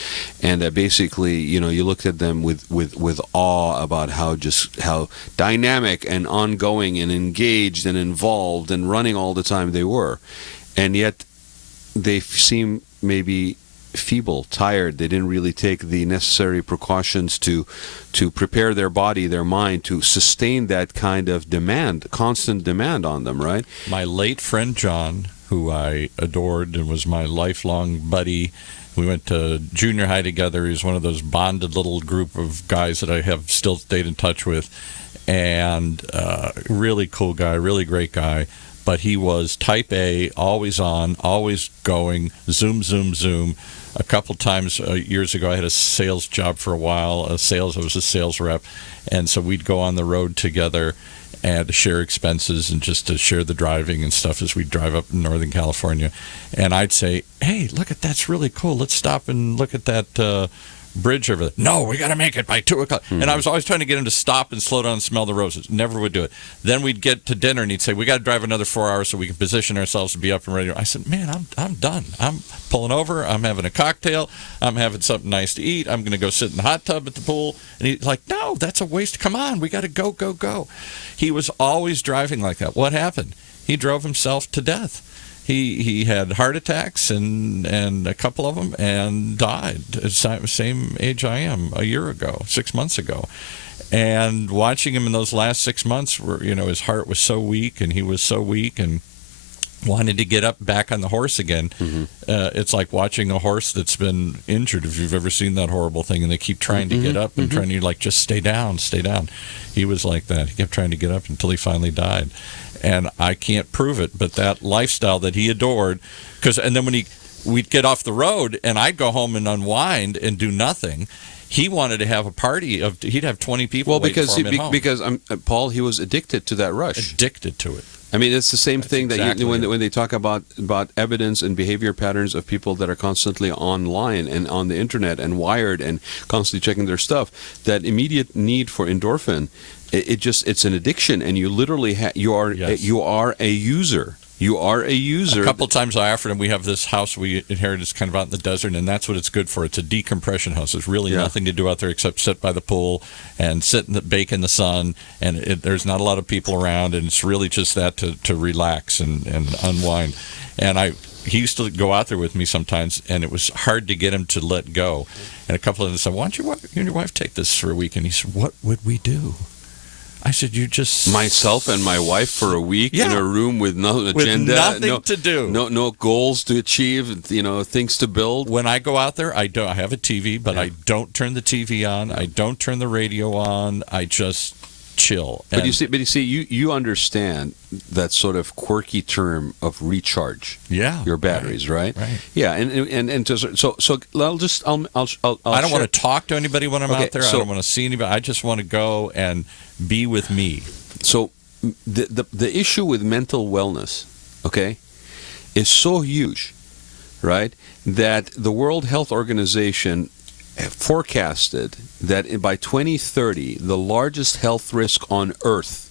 and that basically, you looked at them with awe about how dynamic and ongoing and engaged and involved and running all the time they were. And yet they seem maybe feeble, tired. They didn't really take the necessary precautions to prepare their body, their mind, to sustain that kind of demand, constant demand on them, right? My late friend John, who I adored and was my lifelong buddy, we went to junior high together. He's one of those bonded little group of guys that I have still stayed in touch with, and really cool guy, really great guy. But he was type A, always on, always going, zoom, zoom, zoom. A couple times years ago, I had a sales job for a while. I was a sales rep, and so we'd go on the road together and share expenses and just to share the driving and stuff as we drive up in Northern California. And I'd say, hey, look at that's really cool. Let's stop and look at that bridge over there. No, we got to make it by 2 o'clock. And I was always trying to get him to stop and slow down and smell the roses. Never would do it. Then we'd get to dinner and he'd say, we got to drive another 4 hours so we can position ourselves to be up and ready. I said, man, I'm done. I'm pulling over. I'm having a cocktail. I'm having something nice to eat. I'm going to go sit in the hot tub at the pool. And he's like, no, that's a waste. Come on. We got to go, go, go. He was always driving like that. What happened? He drove himself to death. He had heart attacks and a couple of them and died. Same age I am, a year ago, 6 months ago. And watching him in those last 6 months, where his heart was so weak and he was so weak and wanted to get up back on the horse again. It's like watching a horse that's been injured, if you've ever seen that horrible thing, and they keep trying to get up and trying to just stay down. He was like that. He kept trying to get up until he finally died. And I can't prove it, but that lifestyle that he adored, and then when we'd get off the road and I'd go home and unwind and do nothing, he wanted to have a party he'd have 20 people. Well, waiting for him at home. because Paul, he was addicted to that rush. Addicted to it. I mean, it's the same thing that exactly when they talk about evidence and behavior patterns of people that are constantly online and on the internet and wired and constantly checking their stuff, that immediate need for endorphin, it's an addiction, and you literally you are a user. You are a user. A couple times I offered him, we have this house we inherited, it's kind of out in the desert, and that's what it's good for. It's a decompression house. There's really nothing to do out there except sit by the pool and bake in the sun, and there's not a lot of people around, and it's really just that to relax and unwind. And he used to go out there with me sometimes, and it was hard to get him to let go. And a couple of them said, why don't you and your wife take this for a week? And he said, what would we do? I said, myself and my wife for a week in a room with no agenda, nothing to do, no goals to achieve, things to build. When I go out there, I have a TV, but I don't turn the TV on. I don't turn the radio on. I just chill. But you see, you understand that sort of quirky term of recharge. Yeah, your batteries, right? Right. Yeah, and so I'll I don't want to talk to anybody when I'm out there. I don't want to see anybody. I just want to go and be with me. So the issue with mental wellness, okay, is so huge, right? That the World Health Organization forecasted that by 2030, the largest health risk on Earth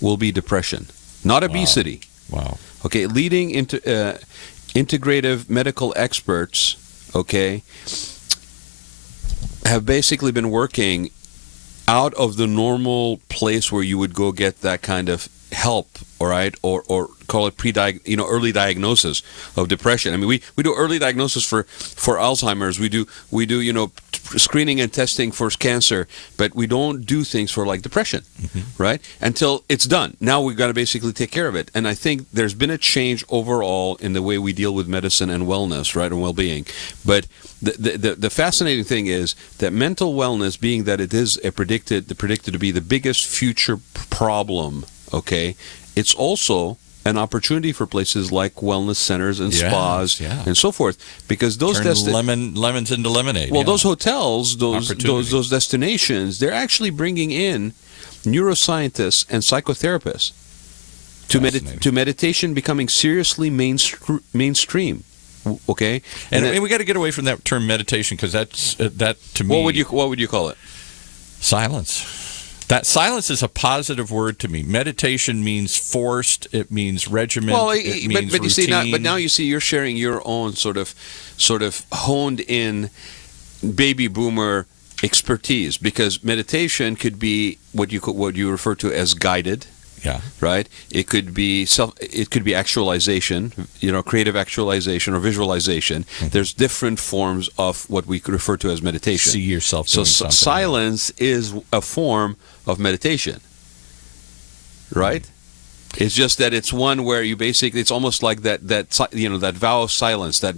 will be depression, not obesity. Wow. Okay, leading into integrative medical experts, okay, have basically been working out of the normal place where you would go get that kind of help, all right, or call it early diagnosis of depression. I mean, we do early diagnosis for Alzheimer's. We do screening and testing for cancer, but we don't do things for like depression, right? Until it's done. Now we've got to basically take care of it. And I think there's been a change overall in the way we deal with medicine and wellness, right, and well-being. But the fascinating thing is that mental wellness, being that it is predicted to be the biggest future problem, okay, it's also an opportunity for places like wellness centers and spas and so forth, because those lemons into lemonade. Well, those hotels, those destinations, they're actually bringing in neuroscientists and psychotherapists to meditation becoming seriously mainstream. Okay, and we got to get away from that term meditation, because that to me. What would you call it? Silence. That silence is a positive word to me. Meditation means forced. It means regiment. Well, it means but you see routine. now you see you're sharing your own sort of honed in baby boomer expertise, because meditation could be what you refer to as guided. Yeah. Right. It could be actualization, creative actualization or visualization. Mm-hmm. There's different forms of what we could refer to as meditation. See yourself doing something. Silence is a form of meditation. Right. Mm-hmm. It's just that it's one where you basically, it's almost like that vow of silence that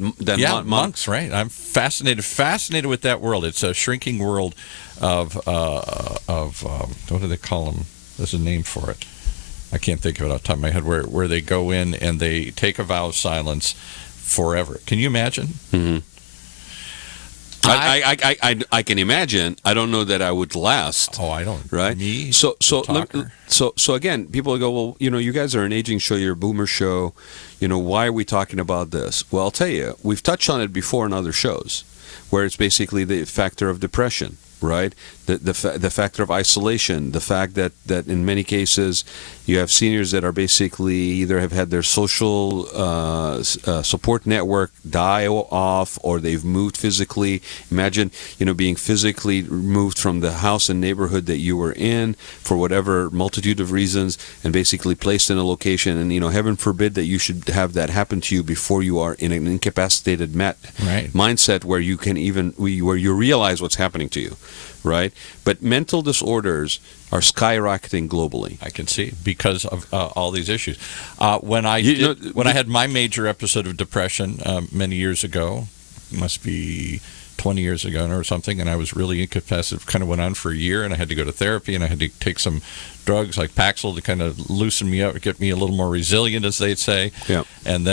monks, right? I'm fascinated with that world. It's a shrinking world of what do they call them? There's a name for it. I can't think of it off the top of my head, where they go in and they take a vow of silence forever. Can you imagine? Mm-hmm. I can imagine. I don't know that I would last. Oh, I don't. Right? Me, so again, people go, well, you guys are an aging show, you're a boomer show. Why are we talking about this? Well, I'll tell you, we've touched on it before in other shows, where it's basically the factor of depression. Right, the factor of isolation, the fact that in many cases you have seniors that are basically either have had their social support network die off, or they've moved physically. Imagine being physically removed from the house and neighborhood that you were in for whatever multitude of reasons, and basically placed in a location. And heaven forbid that you should have that happen to you before you are in an incapacitated mindset where you realize what's happening to you. Right, but mental disorders are skyrocketing globally. I can see, because of all these issues. When I had my major episode of depression many years ago, must be 20 years ago or something, and I was really incapacitated. Kind of went on for a year, and I had to go to therapy, and I had to take some drugs like Paxil to kind of loosen me up, get me a little more resilient, as they'd say, and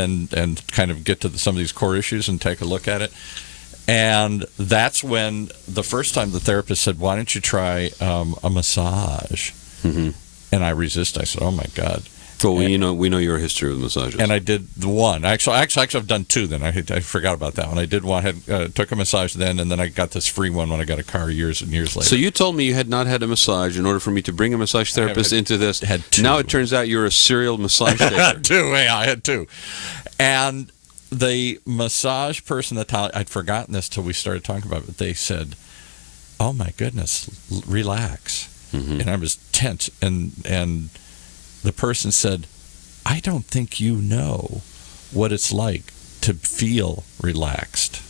kind of get to some of these core issues and take a look at it. And that's when the first time the therapist said, "Why don't you try a massage?" Mm-hmm. And I resisted. I said, "Oh my God." Well, we know your history with massages. And I did the one. Actually, I've done two. Then I forgot about that one. I did one. Took a massage then, and then I got this free one when I got a car years and years later. So you told me you had not had a massage in order for me to bring a massage therapist into this. Had two. Now it turns out you're a serial massage taker. Two. Yeah, I had two. And the massage person I'd forgotten this till we started talking about it. But they said, "Oh my goodness, relax," and I was tense. And the person said, "I don't think you know what it's like to feel relaxed."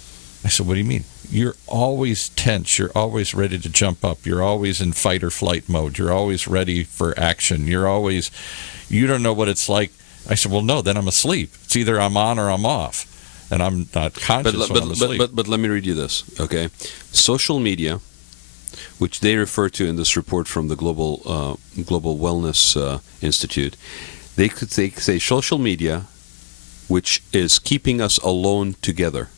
I said, "What do you mean?" "You're always tense. You're always ready to jump up. You're always in fight or flight mode. You're always ready for action. You don't know what it's like." I said, "Well, no, then I'm asleep. It's either I'm on or I'm off. And I'm not conscious when I'm asleep." But let me read you this, okay? Social media, which they refer to in this report from the Global Wellness Institute, they say social media, which is keeping us alone together.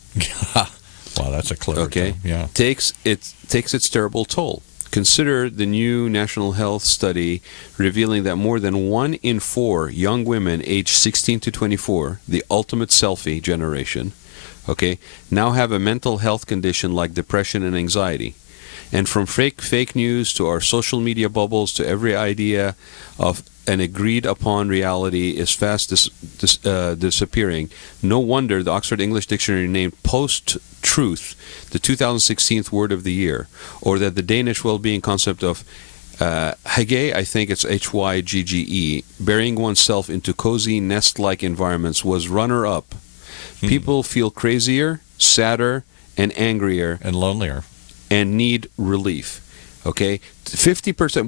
Wow, that's a clever okay. term. Yeah, takes its terrible toll. Consider the new national health study revealing that more than 1 in 4 young women aged 16 to 24, the ultimate selfie generation, okay, now have a mental health condition like depression and anxiety. And from fake news to our social media bubbles to every idea of an agreed upon reality is fast disappearing. No wonder the Oxford English Dictionary named post-truth the 2016 word of the year, or that the Danish well-being concept of hygge, I think it's Hygge, burying oneself into cozy nest-like environments, was runner-up. People feel crazier, sadder, and angrier. and lonelier. And need relief. Okay, 50%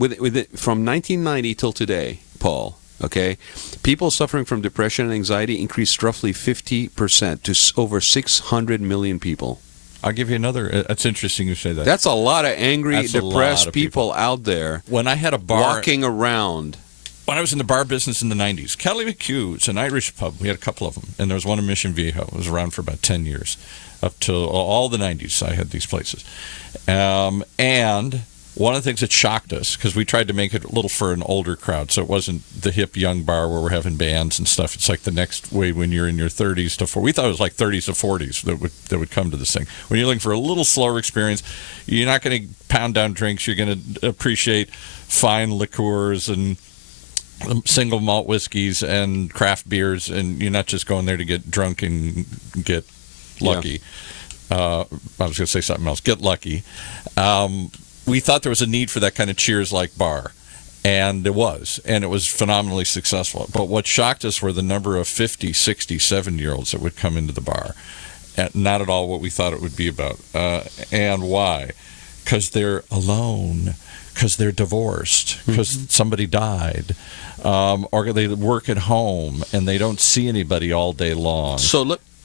from 1990 till today, Paul. Okay, people suffering from depression and anxiety increased roughly 50% to over 600 million people. I'll give you another. It's interesting you say that. That's a lot of angry, That's a depressed lot of people out there When I had a bar, walking around. when I was in the bar business in the 90s, Kelly McHugh's, an Irish pub, we had a couple of them, and there was one in Mission Viejo. It was around for about 10 years. Up to all the 90s, I had these places. And one of the things that shocked us, because we tried to make it a little for an older crowd, so it wasn't the hip young bar where we're having bands and stuff. It's like the next way when you're in your 30s to 40s. We thought it was like 30s to 40s that would come to this thing. When you're looking for a little slower experience, you're not going to pound down drinks. You're going to appreciate fine liqueurs and single malt whiskeys and craft beers, and you're not just going there to get drunk and get lucky. I was going to say something else. Get lucky. We thought there was a need for that kind of Cheers-like bar, and it was phenomenally successful. But what shocked us were the number of 50, 60, 70-year-olds that would come into the bar. And not at all what we thought it would be about. And why? Because they're alone, because they're divorced, because somebody died, or they work at home and they don't see anybody all day long.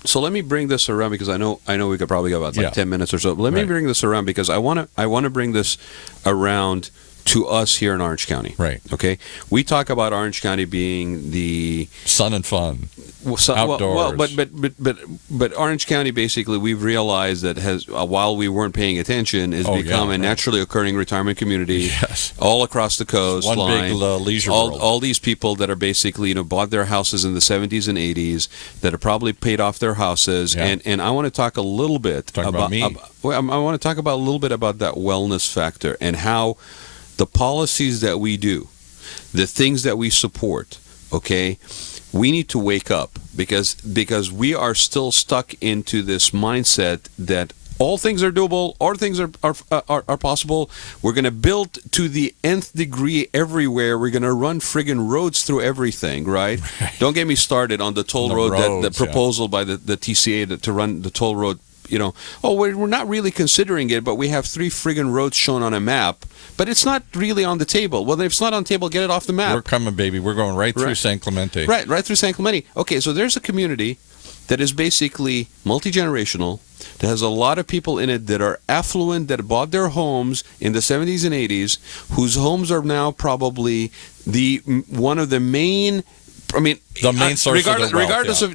So let me bring this around, because I know we could probably go about 10 minutes or so. But let me bring this around, because I want to bring this around to us here in Orange County. Right. Okay. We talk about Orange County being the sun and fun, Well, outdoors. but Orange County, basically, we've realized that has, while we weren't paying attention, has become a naturally occurring retirement community all across the coast. One big leisure world. All these people that are basically bought their houses in the 70s and 80s, that have probably paid off their houses, and I want to talk a little bit about me. I want to talk about a little bit about that wellness factor and how the policies that we do, the things that we support, okay, we need to wake up, because we are still stuck into this mindset that all things are doable, all things are possible. We're going to build to the nth degree everywhere. We're going to run friggin' roads through everything, right? Don't get me started on the toll road, the proposal by the TCA to run the toll road. We're not really considering it, but we have 3 friggin' roads shown on a map, but it's not really on the table. Well, if it's not on the table, get it off the map. We're coming, baby. We're going right through San Clemente. Right through San Clemente. Okay, so there's a community that is basically multi-generational, that has a lot of people in it that are affluent, that bought their homes in the 70s and 80s, whose homes are now probably one of the main I mean, The main source of their wealth,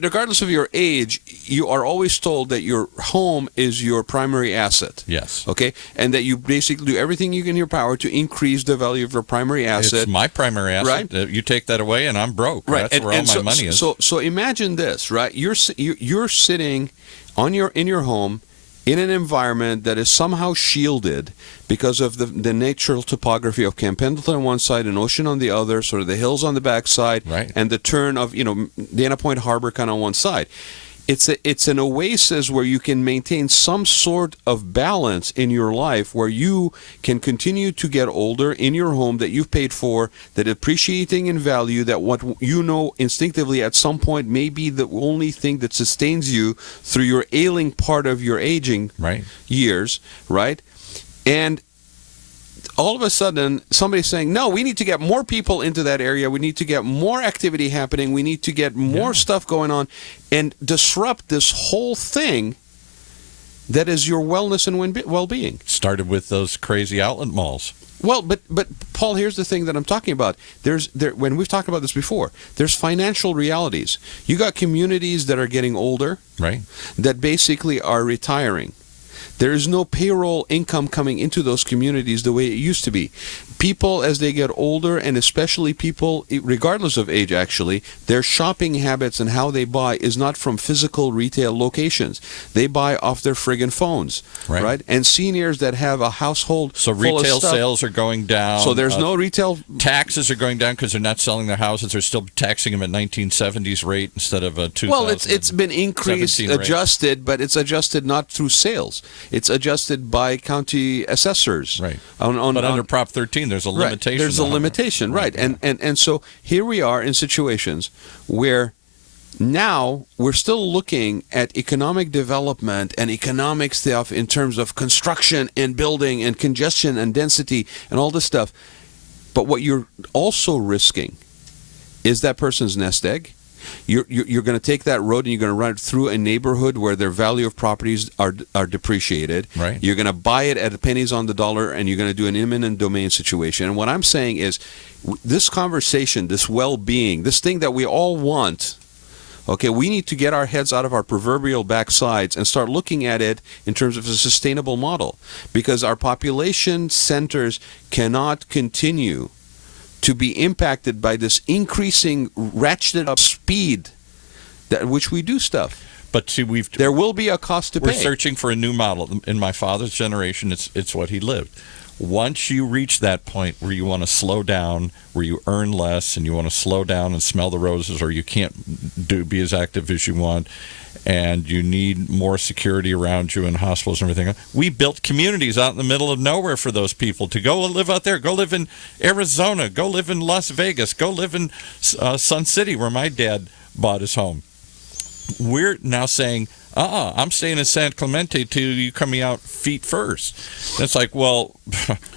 regardless of your age, you are always told that your home is your primary asset. Yes. Okay, and that you basically do everything you can in your power to increase the value of your primary asset. It's my primary asset. Right. You take that away, and I'm broke. Right. That's where all my money is. So imagine this, right? You're sitting in your home in an environment that is somehow shielded because of the natural topography of Camp Pendleton on one side and Ocean on the other, sort of the hills on the back side, right, and the turn of Dana Point Harbor kind of on one side. It's an oasis where you can maintain some sort of balance in your life, where you can continue to get older in your home that you've paid for, that appreciating in value, that what you know instinctively at some point may be the only thing that sustains you through your ailing part of your aging years, right? And all of a sudden, somebody's saying, no, we need to get more people into that area. We need to get more activity happening. We need to get more stuff going on and disrupt this whole thing that is your wellness and well-being. Started with those crazy outlet malls. Well, but Paul, here's the thing that I'm talking about. When we've talked about this before, there's financial realities. You got communities that are getting older, right, that basically are retiring. There is no payroll income coming into those communities the way it used to be. People, as they get older, and especially people, regardless of age actually, their shopping habits and how they buy is not from physical retail locations. They buy off their friggin' phones, right? And seniors that have a household so full retail of stuff, sales are going down. So there's no retail. Taxes are going down because they're not selling their houses. They're still taxing them at 1970s rate instead of a 2000. Well, it's been increased, adjusted, but it's adjusted not through sales. It's adjusted by county assessors. Right. But under Prop 13, there's a limitation. Right. There's a limitation, right. And so here we are in situations where now we're still looking at economic development and economic stuff in terms of construction and building and congestion and density and all this stuff. But what you're also risking is that person's nest egg. You're going to take that road and you're going to run it through a neighborhood where their value of properties are depreciated. Right. You're going to buy it at pennies on the dollar, and you're going to do an eminent domain situation. And what I'm saying is, this conversation, this well-being, this thing that we all want, okay, we need to get our heads out of our proverbial backsides and start looking at it in terms of a sustainable model, because our population centers cannot continue to be impacted by this increasing ratcheted up speed at which we do stuff. But see, there will be a cost to pay. We're searching for a new model. In my father's generation, it's what he lived. Once you reach that point where you want to slow down, where you earn less, and you want to slow down and smell the roses, or you can't be as active as you want, and you need more security around you in hospitals and everything. We built communities out in the middle of nowhere for those people to go live out there. Go live in Arizona. Go live in Las Vegas. Go live in Sun City, where my dad bought his home. We're now saying, I'm staying in San Clemente till you coming out feet first. And it's like, well,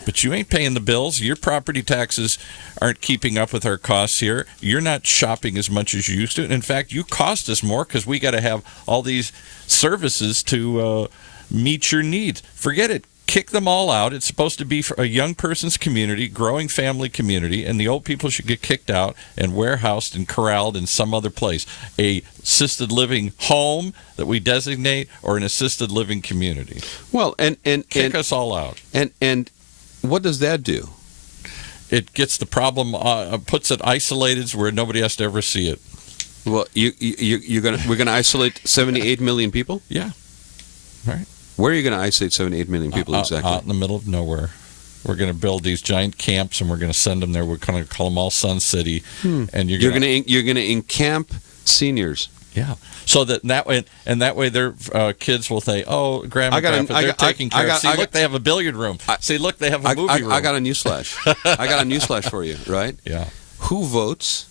but you ain't paying the bills. Your property taxes aren't keeping up with our costs here. You're not shopping as much as you used to. And in fact, you cost us more because we got to have all these services to meet your needs. Forget it. Kick them all out. It's supposed to be for a young person's community, growing family community, and the old people should get kicked out and warehoused and corralled in some other place. A assisted living home that we designate, or an assisted living community. Well, and kick us all out. And what does that do? It gets the problem, puts it isolated where nobody has to ever see it. Well, we're gonna isolate 78 million people? Yeah. Right. Where are you going to isolate 78 million people exactly? Out in the middle of nowhere. We're going to build these giant camps, and we're going to send them there. We're going to call them all Sun City. And you're going to encamp seniors. Yeah. So that way their kids will say, "Oh, Grandma, Grandpa, they're taking care of." See, look, they have a billiard room. See, look, they have a movie room. I got a newsflash. I got a newsflash for you, right? Yeah. Who votes?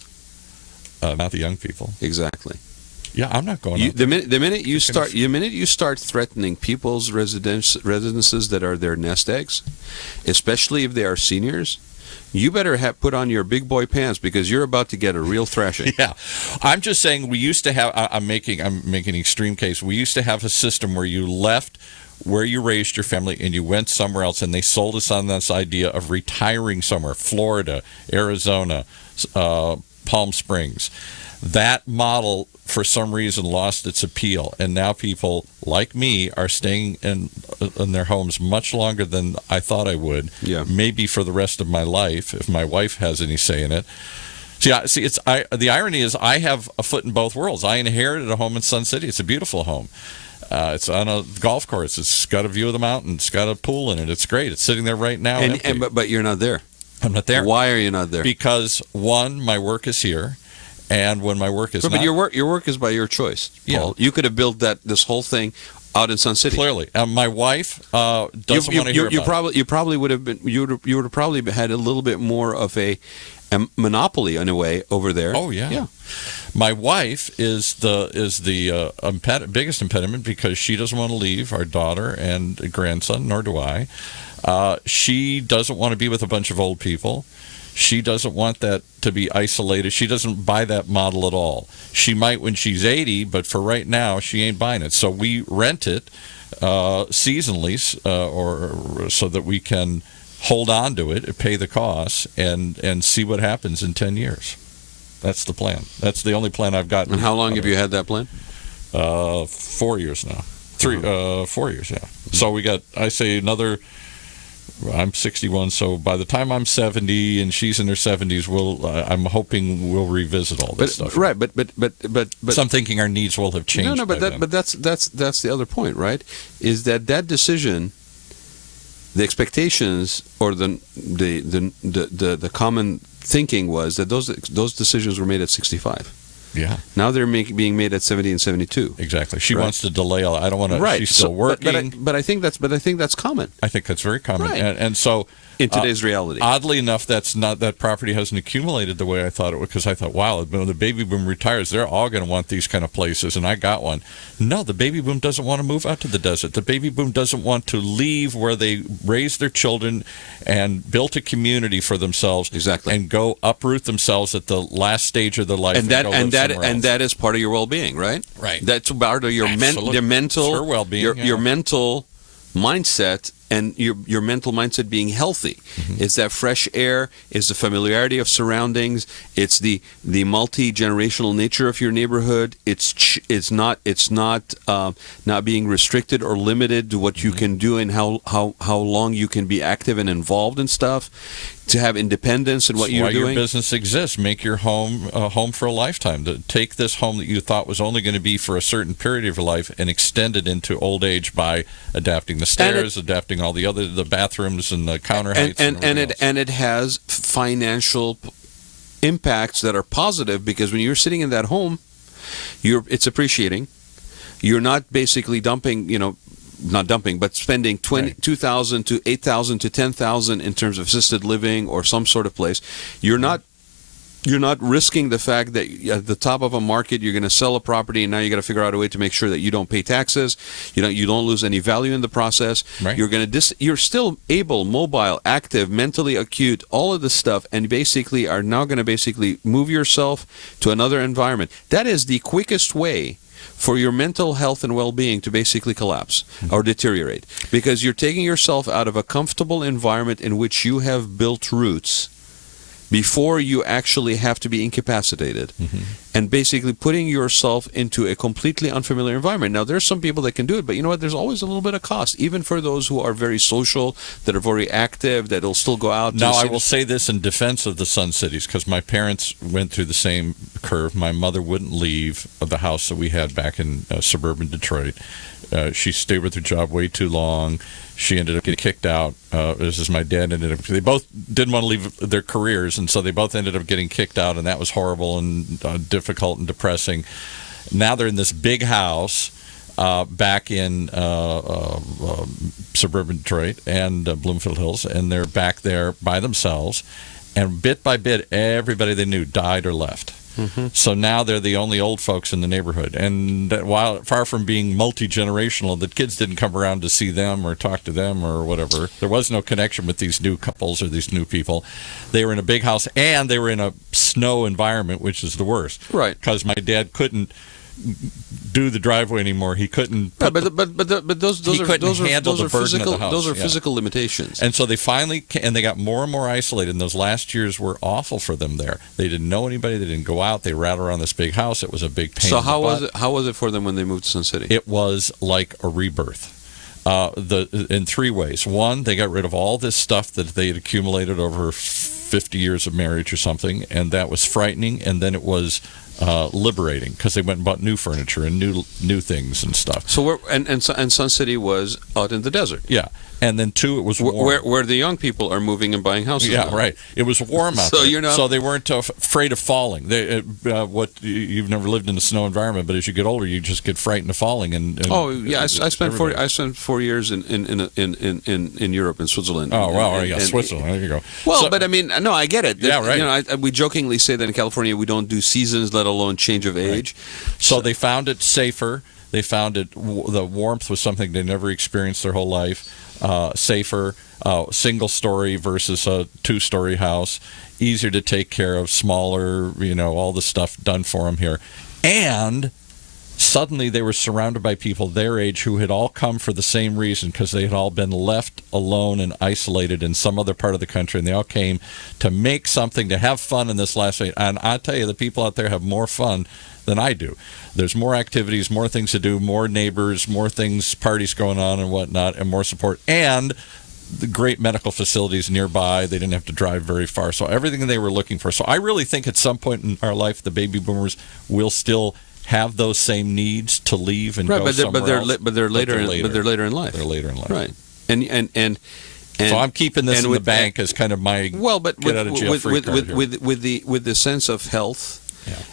Not the young people. Exactly. Yeah, I'm not going. The minute you start threatening people's residences that are their nest eggs, especially if they are seniors, you better put on your big boy pants, because you're about to get a real thrashing. Yeah, I'm just saying we used to have. I'm making an extreme case. We used to have a system where you left where you raised your family and you went somewhere else, and they sold us on this idea of retiring somewhere: Florida, Arizona. Palm Springs. That model, for some reason, lost its appeal, and now people like me are staying in their homes much longer than I thought I would. Yeah. Maybe for the rest of my life, if my wife has any say in it. The irony is I have a foot in both worlds. I inherited a home in Sun City. It's a beautiful home. It's on a golf course. It's got a view of the mountain. It's got a pool in it. It's great. It's sitting there right now. But you're not there. I'm not there. Why are you not there? Because one, my work is here. And when my work is but your work is by your choice, Paul. Yeah. You could have built this whole thing out in Sun City. Clearly, my wife doesn't want to hear about it. You probably would have been. You would have probably had a little bit more of a monopoly in a way over there. Oh yeah. My wife is the biggest impediment because she doesn't want to leave our daughter and grandson, nor do I. She doesn't want to be with a bunch of old people. She doesn't want that to be isolated. She doesn't buy that model at all. She might when she's 80, but for right now, she ain't buying it. So we rent it seasonally, or so that we can hold on to it, pay the costs, and see what happens in 10 years. That's the plan. That's the only plan I've got. And how long have you had that plan? 4 years now. 4 years, yeah. So we got, I say, another... I'm 61, so by the time I'm 70 and she's in her 70s, I'm hoping we'll revisit all this stuff. Right, but so I'm thinking our needs will have changed. No, but that's the other point, right? Is that decision, the expectations or the common thinking was that those decisions were made at 65. Yeah. Now they're being made at 70 and 72. Exactly. She wants to delay all. I don't want to. Right. She's still working. But I think that's common. I think that's very common. Right. And so in today's reality, oddly enough, that property hasn't accumulated the way I thought it would. Because I thought, wow, when the baby boom retires, they're all going to want these kind of places, and I got one. No, the baby boom doesn't want to move out to the desert. The baby boom doesn't want to leave where they raised their children and built a community for themselves. Exactly. And go uproot themselves at the last stage of their life. And that is part of your well-being, right? Right. That's part of your mental well-being, your mental mindset, and your mental mindset being healthy. Mm-hmm. It's that fresh air, it's the familiarity of surroundings, it's the multi-generational nature of your neighborhood. It's not being restricted or limited to what you can do and how long you can be active and involved in stuff. To have independence in what you're doing. Why your business exists. Make your home a home for a lifetime. To take this home that you thought was only going to be for a certain period of your life and extend it into old age by adapting the stairs, adapting all the bathrooms and the counter heights. And it has financial impacts that are positive because when you're sitting in that home, it's appreciating. You're not basically dumping, not dumping, but spending $2,000 to $8,000 to $10,000 in terms of assisted living or some sort of place. You're not risking the fact that at the top of a market you're going to sell a property and now you got to figure out a way to make sure that you don't pay taxes. You don't lose any value in the process. Right. You're still able, mobile, active, mentally acute, all of this stuff, and basically are now going to move yourself to another environment. That is the quickest way for your mental health and well-being to basically collapse or deteriorate, because you're taking yourself out of a comfortable environment in which you have built roots before you actually have to be incapacitated, and basically putting yourself into a completely unfamiliar environment. Now, there's some people that can do it, but you know what? There's always a little bit of cost, even for those who are very social, that are very active, that will still go out. Now, I will say this in defense of the Sun Cities, because my parents went through the same curve. My mother wouldn't leave the house that we had back in suburban Detroit. She stayed with her job way too long. She ended up getting kicked out. This is my dad ended up. They both didn't want to leave their careers, and so they both ended up getting kicked out, and that was horrible and difficult and depressing. Now they're in this big house back in suburban Detroit and Bloomfield Hills, and they're back there by themselves. And bit by bit, everybody they knew died or left. So now they're the only old folks in the neighborhood. And while far from being multi-generational, the kids didn't come around to see them or talk to them or whatever. There was no connection with these new couples or these new people. They were in a big house, and they were in a snow environment, which is the worst. Right. Because my dad couldn't do the driveway anymore. He couldn't. But those he couldn't handle the burden physical of the house. those are physical limitations. And so they finally and they got more and more isolated. And those last years were awful for them there. They didn't know anybody. They didn't go out. They rattled around this big house. It was a big pain. So in the butt. how was it for them when they moved to Sun City? It was like a rebirth. In three ways. One, they got rid of all this stuff that they had accumulated over 50 years of marriage or something, and that was frightening. And then it was liberating because they went and bought new furniture and new things and stuff. So and Sun City was out in the desert. Yeah. And then two, it was warm. Where the young people are moving and buying houses. Yeah, now. right. It was warm out So there. you're not- So they weren't afraid of falling. You've never lived in a snow environment, but as you get older, you just get frightened of falling. And Oh yeah, I spent 4 years in Europe, in Switzerland. Oh well, yeah, Switzerland. There you go. Well, So- but I mean, no, I get it. Yeah, right. You know, we jokingly say that in California we don't do seasons, let alone change of age. So they found it safer. They found it. The warmth was something they never experienced their whole life. Safer, single story versus a 2-story house, easier to take care of, smaller, all the stuff done for them here. And suddenly they were surrounded by people their age who had all come for the same reason, because they had all been left alone and isolated in some other part of the country, and they all came to make something, to have fun in this last week. And I tell you, the people out there have more fun than I do. There's more activities, more things to do, more neighbors, more things, parties going on and whatnot, and more support, and the great medical facilities nearby. They didn't have to drive very far. So everything they were looking for. So I really think at some point in our life, the baby boomers will still have those same needs to leave and go somewhere else. But they're later in life. They're later in life. Right. And so I'm keeping this in the bank as kind of my get out of jail free card here. with the sense of health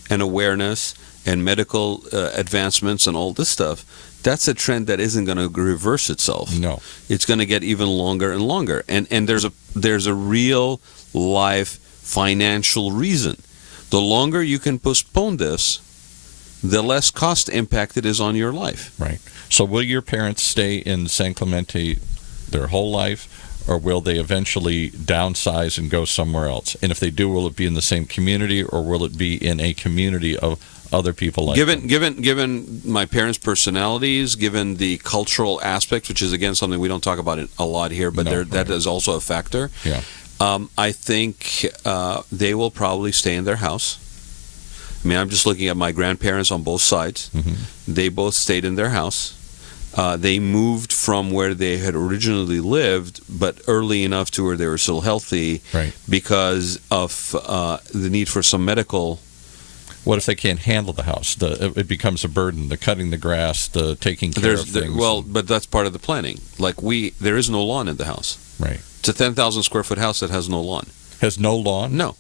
and awareness and medical advancements and all this stuff. That's a trend that isn't going to reverse itself. No, it's going to get even longer and longer. And there's a real life financial reason. The longer you can postpone this, the less cost impact it is on your life. Right. So will your parents stay in San Clemente their whole life, or will they eventually downsize and go somewhere else? And if they do, will it be in the same community, or will it be in a community of other people like them? Given my parents' personalities, given the cultural aspect, which is again something we don't talk about a lot here, but that is also a factor. Yeah. I think they will probably stay in their house. I mean, I'm just looking at my grandparents on both sides. Mm-hmm. They both stayed in their house. They moved from where they had originally lived, but early enough to where they were still healthy, right, because of the need for some medical. What if they can't handle the house? It becomes a burden. The cutting the grass, the taking care of things. But that's part of the planning. Like there is no lawn in the house. Right. It's a 10,000 square foot house that has no lawn. Has no lawn? No.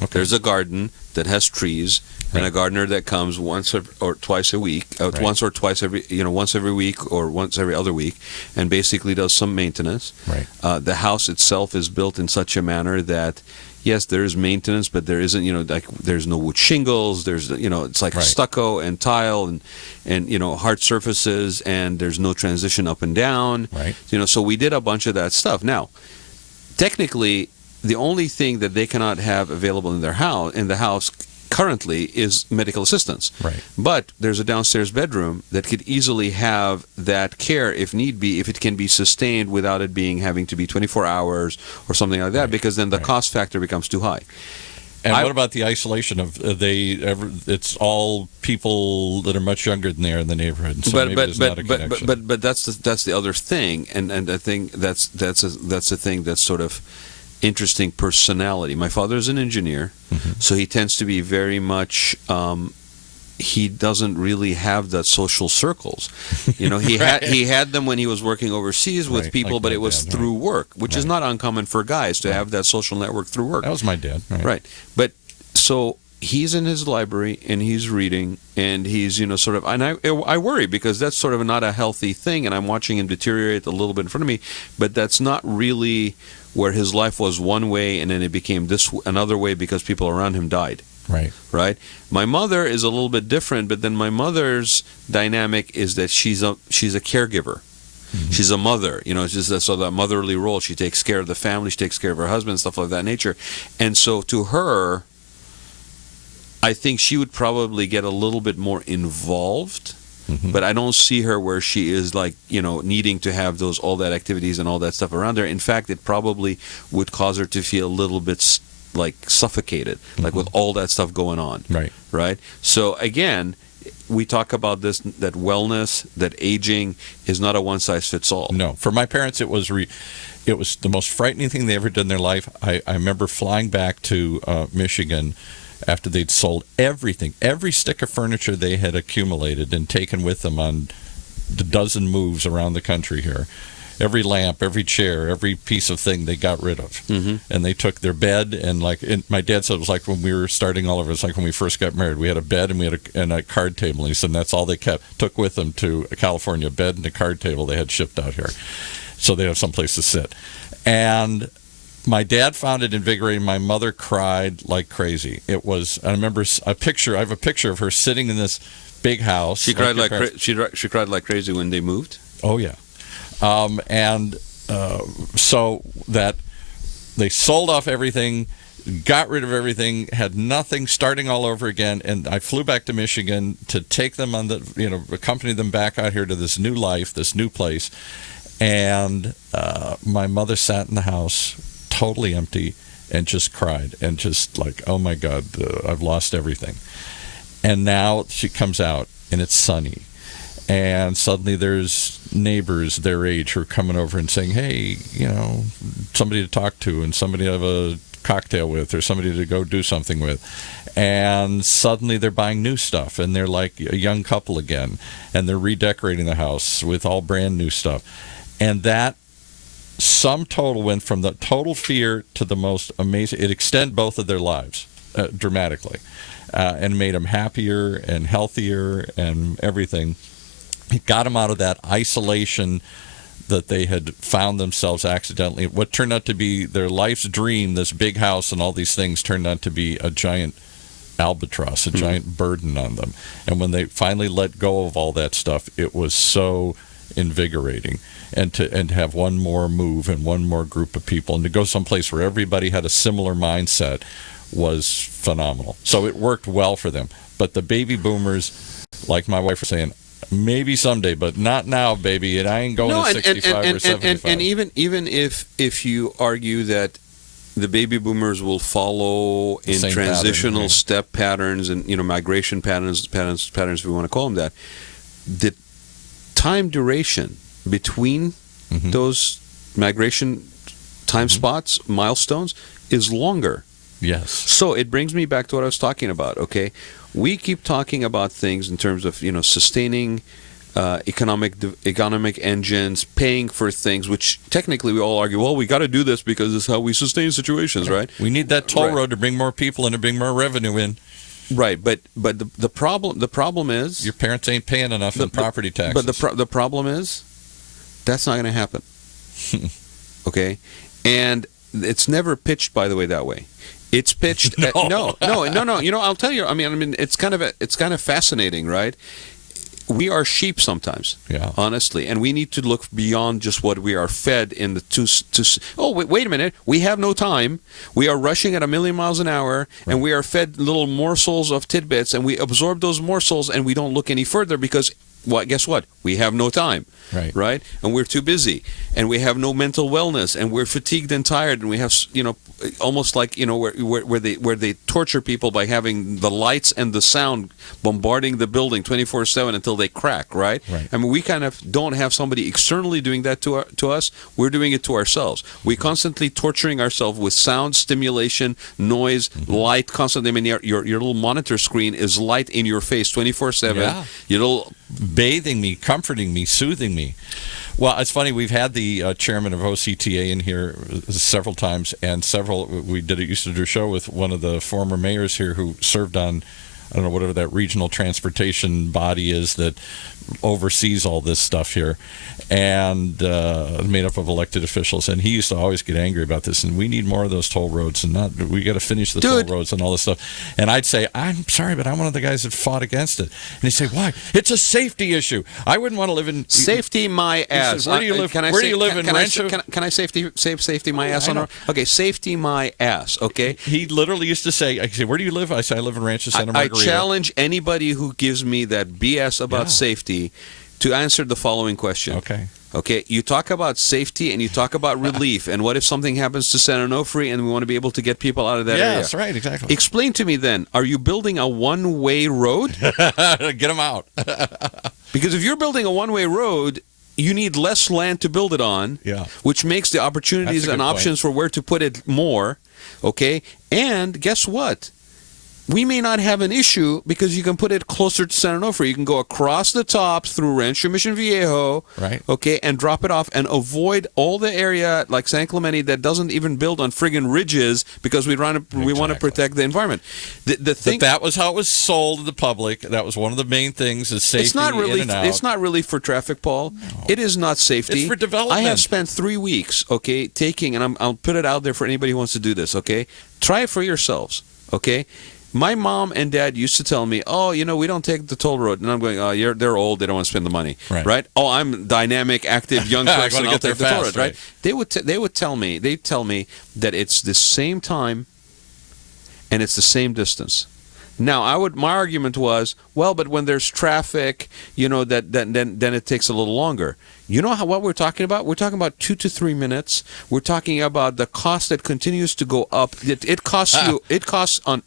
Okay. There's a garden that has trees, and a gardener that comes once or twice a week, once every week or once every other week, and basically does some maintenance. Right. The house itself is built in such a manner that, yes, there is maintenance, but there isn't, there's no wood shingles. There's, it's like stucco and tile and hard surfaces, and there's no transition up and down. Right. So we did a bunch of that stuff. Now, technically, the only thing that they cannot have available in the house currently is medical assistance. Right. But there's a downstairs bedroom that could easily have that care if need be, if it can be sustained without it having to be 24 hours or something like that, because then the cost factor becomes too high. And what about the isolation of it's all people that are much younger than they are in the neighborhood. So but that's the other thing, and I think that's the thing that's sort of interesting personality. My father is an engineer, so he tends to be very much. He doesn't really have that social circles. He had them when he was working overseas with people, like but it was through work, which is not uncommon for guys to have that social network through work. That was my dad. Right. But so he's in his library and he's reading and he's, sort of, and I worry because that's sort of not a healthy thing, and I'm watching him deteriorate a little bit in front of me, but that's not really where his life was one way and then it became another way because people around him died. Right. My mother is a little bit different, but then my mother's dynamic is that she's a caregiver. Mm-hmm. She's a mother, just so that motherly role. She takes care of the family, she takes care of her husband, stuff like that nature. And so to her, I think she would probably get a little bit more involved. But I don't see her where she is like, needing to have all that activities and all that stuff around her. In fact, it probably would cause her to feel a little bit like suffocated, like with all that stuff going on. Right. So again, we talk about this, that wellness, that aging is not a one size fits all. No, for my parents, it was the most frightening thing they ever did in their life. I remember flying back to Michigan after they'd sold everything, every stick of furniture they had accumulated and taken with them on the dozen moves around the country here. Every lamp, every chair, every piece of thing they got rid of. And they took their bed, and my dad said it was like when we were starting all over. It's like when we first got married. We had a bed and we had a card table. And he said that's all they took with them to California, a bed and a card table they had shipped out here. So they have someplace to sit. And my dad found it invigorating. My mother cried like crazy. I remember I have a picture of her sitting in this big house. She cried she cried like crazy when they moved. Oh yeah, so that they sold off everything, got rid of everything, had nothing, starting all over again. And I flew back to Michigan to take them accompany them back out here to this new life, this new place. And my mother sat in the house, totally empty, and just cried and just like, oh my God, I've lost everything. And now she comes out and it's sunny, and suddenly there's neighbors their age who are coming over and saying, hey, somebody to talk to and somebody to have a cocktail with or somebody to go do something with. And suddenly they're buying new stuff, and they're like a young couple again, and they're redecorating the house with all brand new stuff. And that sum total went from the total fear to the most amazing. It extended both of their lives dramatically, and made them happier and healthier and everything. It got them out of that isolation that they had found themselves accidentally. What turned out to be their life's dream, this big house and all these things, turned out to be a giant albatross, a giant burden on them. And when they finally let go of all that stuff, it was so invigorating. And to have one more move and one more group of people and to go someplace where everybody had a similar mindset was phenomenal. So it worked well for them. But the baby boomers, like my wife was saying, maybe someday, but not now, baby. And I ain't going to 65 or 75. And even if you argue that the baby boomers will follow in transitional step patterns and migration patterns, if we want to call them that, the time duration between those migration time spots, milestones, is longer. Yes. So it brings me back to what I was talking about, okay? We keep talking about things in terms of, sustaining economic engines, paying for things, which technically we all argue, well, we got to do this because it's how we sustain situations, right? We need that toll road to bring more people in and bring more revenue in. Right, but the problem is your parents ain't paying enough in property taxes. But the problem is that's not going to happen. Okay, and it's never pitched, by the way, that way. It's pitched. No. I'll tell you. I mean, it's kind of fascinating, right? We are sheep sometimes, honestly, and we need to look beyond just what we are fed in the wait a minute, we have no time. We are rushing at 1,000,000 miles an hour, and we are fed little morsels of tidbits, and we absorb those morsels, and we don't look any further because, guess what? We have no time. Right? And we're too busy, and we have no mental wellness, and we're fatigued and tired, and we have, almost like, where they torture people by having the lights and the sound bombarding the building 24/7 until they crack, right? I mean, we kind of don't have somebody externally doing that to us. We're doing it to ourselves. We're constantly torturing ourselves with sound, stimulation, noise, light, constantly. I mean, your little monitor screen is light in your face 24/7. Your little bathing me, comforting me, soothing me. Well, it's funny. We've had the chairman of OCTA in here several times, and used to do a show with one of the former mayors here who served on, I don't know, whatever that regional transportation body is that oversees all this stuff here, and made up of elected officials. And he used to always get angry about this. And we need more of those toll roads, and we got to finish the toll roads and all this stuff. And I'd say, I'm sorry, but I'm one of the guys that fought against it. And he'd say, why? It's a safety issue. I wouldn't want to live in safety my ass. Says, where do you live? Where do you live in Rancho? Can I safety my ass on? Okay, safety my ass. Okay. He literally used to say, I say, where do you live? I say, I live in Rancho Santa I Margarita. challenge anybody who gives me that BS about safety to answer the following question. Okay, you talk about safety and you talk about relief, and what if something happens to San Onofre and we want to be able to get people out of that area? Yes, right, exactly. Explain to me then, are you building a one-way road? Get them out. Because if you're building a one-way road, you need less land to build it on, which makes the opportunities and options for where to put it more, okay? And guess what? We may not have an issue because you can put it closer to San Onofre. You can go across the top through Rancho Mission Viejo, okay, and drop it off and avoid all the area like San Clemente that doesn't even build on friggin' ridges because we want to protect the environment. The thing, but that was how it was sold to the public. That was one of the main things is safety. It's not really. In and out. It's not really for traffic, Paul. No. It is not safety. It's for development. I have spent 3 weeks, okay, taking, and I'll put it out there for anybody who wants to do this, okay. Try it for yourselves, okay. My mom and dad used to tell me, oh, we don't take the toll road. And I'm going, oh, they're old. They don't want to spend the money. Right? Oh, I'm a dynamic, active, young person. I'll take the toll road, right? They would tell me that it's the same time and it's the same distance. Now, my argument was, well, but when there's traffic, then it takes a little longer. You know what we're talking about? We're talking about 2 to 3 minutes. We're talking about the cost that continues to go up. It costs you. It costs on.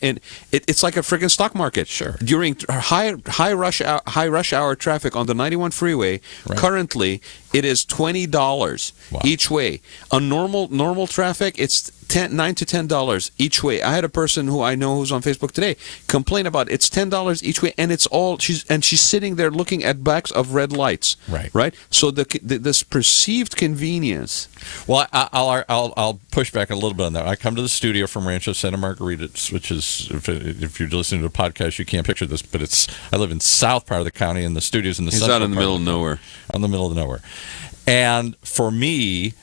It's like a friggin' stock market. Sure. During high rush hour traffic on the 91 freeway, currently it is $20 each way. On normal traffic, it's $9 to $10 each way. I had a person who I know who's on Facebook today complain about it's $10 each way, and it's all she's sitting there looking at backs of red lights. Right. So this perceived convenience. Well, I'll push back a little bit on that. I come to the studio from Rancho Santa Margarita, which is if you're listening to the podcast, you can't picture this, but I live in south part of the county, and the studio's in the central out in the middle of nowhere. On the middle of nowhere, and for me.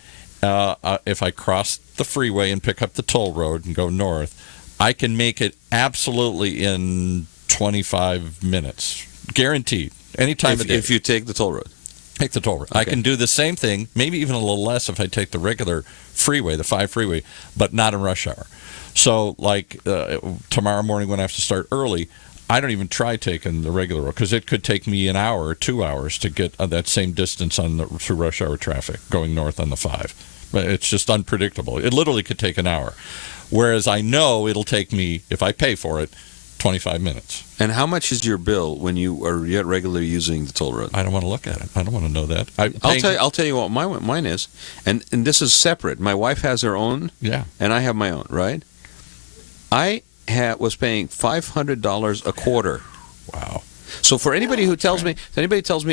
If I cross the freeway and pick up the toll road and go north, I can make it absolutely in 25 minutes. Guaranteed. Any time of day. If you take the toll road. Take the toll road. Okay. I can do the same thing, maybe even a little less if I take the regular freeway, the 5 freeway, but not in rush hour. So, like tomorrow morning when I have to start early, I don't even try taking the regular road because it could take me an hour or 2 hours to get that same distance through rush hour traffic going north on the 5. It's just unpredictable. It literally could take an hour. Whereas I know it'll take me, if I pay for it, 25 minutes. And how much is your bill when you are yet regularly using the toll road? I don't want to look at it. I don't want to know that. I'll tell you what mine is, and this is separate. My wife has her own, and I have my own, right? I was paying $500 a quarter. Wow. So for anybody who tells me,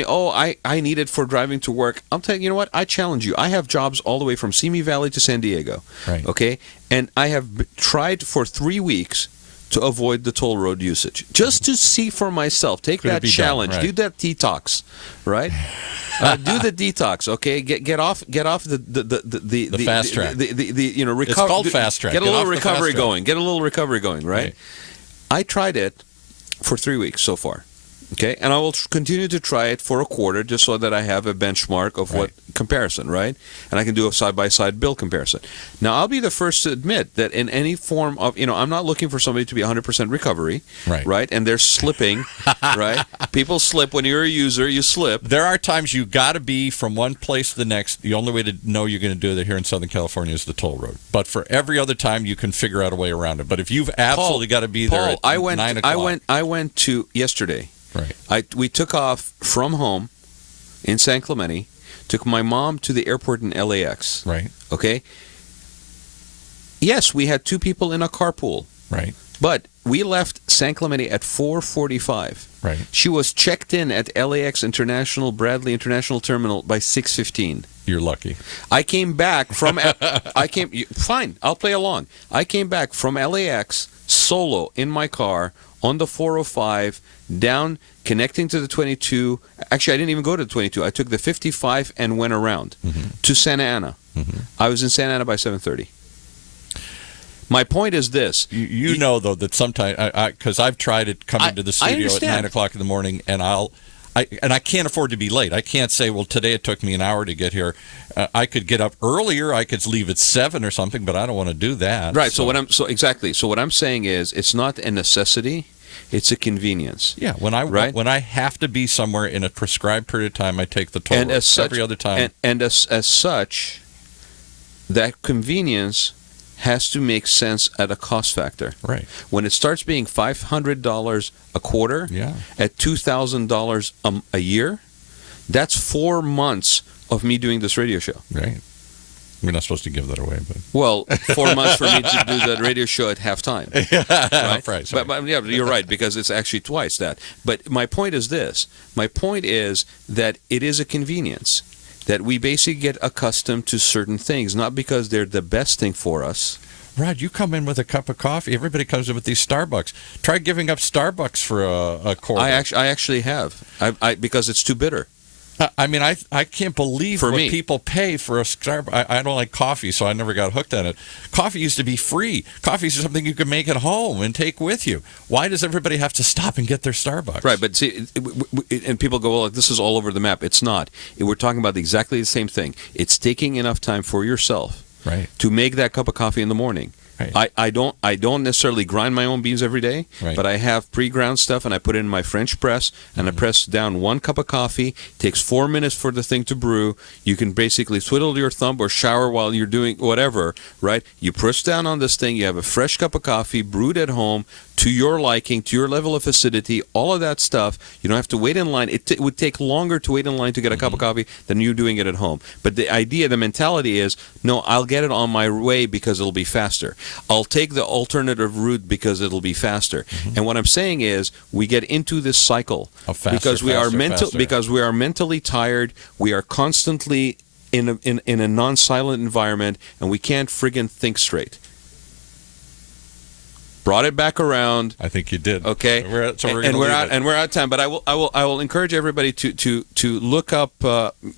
oh, I need it for driving to work, I'm telling you know what? I challenge you. I have jobs all the way from Simi Valley to San Diego. Right. Okay? And I have tried for 3 weeks to avoid the toll road usage, just to see for myself. Take that challenge. Do that detox, right? Do the detox, okay? Get off the fast track. Recover. It's called fast track. Get a little recovery going. Get a little recovery going, right? I tried it for 3 weeks so far. Okay, and I will continue to try it for a quarter just so that I have a benchmark of what comparison, right? And I can do a side-by-side bill comparison. Now, I'll be the first to admit that in any form of, I'm not looking for somebody to be 100% recovery, right? And they're slipping, right? People slip. When you're a user, you slip. There are times you got to be from one place to the next. The only way to know you're going to do it here in Southern California is the toll road. But for every other time, you can figure out a way around it. But if you've absolutely got to be there at 9 o'clock. I went to yesterday. Right. We took off from home in San Clemente, took my mom to the airport in LAX. Right. Okay? Yes, we had 2 people in a carpool. Right. But we left San Clemente at 4:45. Right. She was checked in at LAX Bradley International Terminal by 6:15. You're lucky. I came back from fine, I'll play along. I came back from LAX solo in my car on the 405 down, connecting to the 22. Actually, I didn't even go to the 22. I took the 55 and went around to Santa Ana. I was in Santa Ana by 7:30. My point is this. You know, though, that sometimes, because I've tried it coming to the studio at 9 o'clock in the morning, and I can't afford to be late. I can't say, well, today it took me an hour to get here. I could get up earlier. I could leave at 7 or something, but I don't want to do that. Right. So what I'm saying is, it's not a necessity. It's a convenience. Yeah. When I have to be somewhere in a prescribed period of time, I take the toll. And as such, every other time. And as such, that convenience has to make sense at a cost factor. Right. When it starts being $500 a quarter, at $2,000 a year, that's 4 months of me doing this radio show. Right. We're not supposed to give that away, but 4 months for me to do the radio show at halftime. Right. But yeah, you're right, because it's actually twice that. But my point is this. My point is that it is a convenience, that we basically get accustomed to certain things, not because they're the best thing for us. Rod, you come in with a cup of coffee. Everybody comes in with these Starbucks. Try giving up Starbucks for a quarter. I actually have, because it's too bitter. I mean, I can't believe For what me. people pay for a Starbucks. I don't like coffee, so I never got hooked on it. Coffee used to be free. Coffee is something you could make at home and take with you. Why does everybody have to stop and get their Starbucks? Right, but see, and people go, well, this is all over the map. It's not. We're talking about exactly the same thing. It's taking enough time for yourself to make that cup of coffee in the morning. Right. I don't necessarily grind my own beans every day, Right. but I have pre-ground stuff, and I put it in my French press, and I press down 1 cup of coffee. It takes 4 minutes for the thing to brew. You can basically twiddle your thumb or shower while you're doing whatever, right? You press down on this thing, you have a fresh cup of coffee brewed at home to your liking, to your level of acidity, all of that stuff. You don't have to wait in line. It would take longer to wait in line to get a cup of coffee than you doing it at home. But the idea, the mentality is, no, I'll get it on my way because it'll be faster. I'll take the alternative route because it'll be faster. And what I'm saying is, we get into this cycle because we are mentally tired. We are constantly in a non-silent environment, and we can't friggin' think straight. Brought it back around. I think you did. Okay, we're out of time. But I will encourage everybody to look up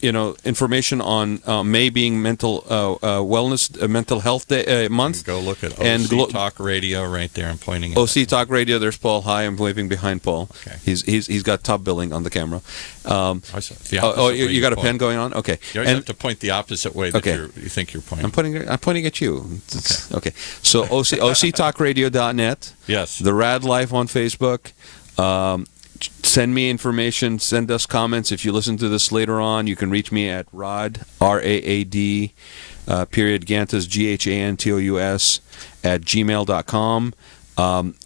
information on May being mental wellness, mental health day, month. Go look at and OC Talk Radio right there. I'm pointing at OC Talk Radio. There's Paul. Hi, I'm waving behind Paul. Okay. He's got top billing on the camera. You got a pen going on? Okay. You always have to point the opposite way that you think you're pointing. I'm pointing at you. Okay. So OCTalkRadio.net. Yes. The Raad Life on Facebook. Send me information. Send us comments. If you listen to this later on, you can reach me at Raad, RAAD, period, Gantus, GHANTOUS, at gmail.com.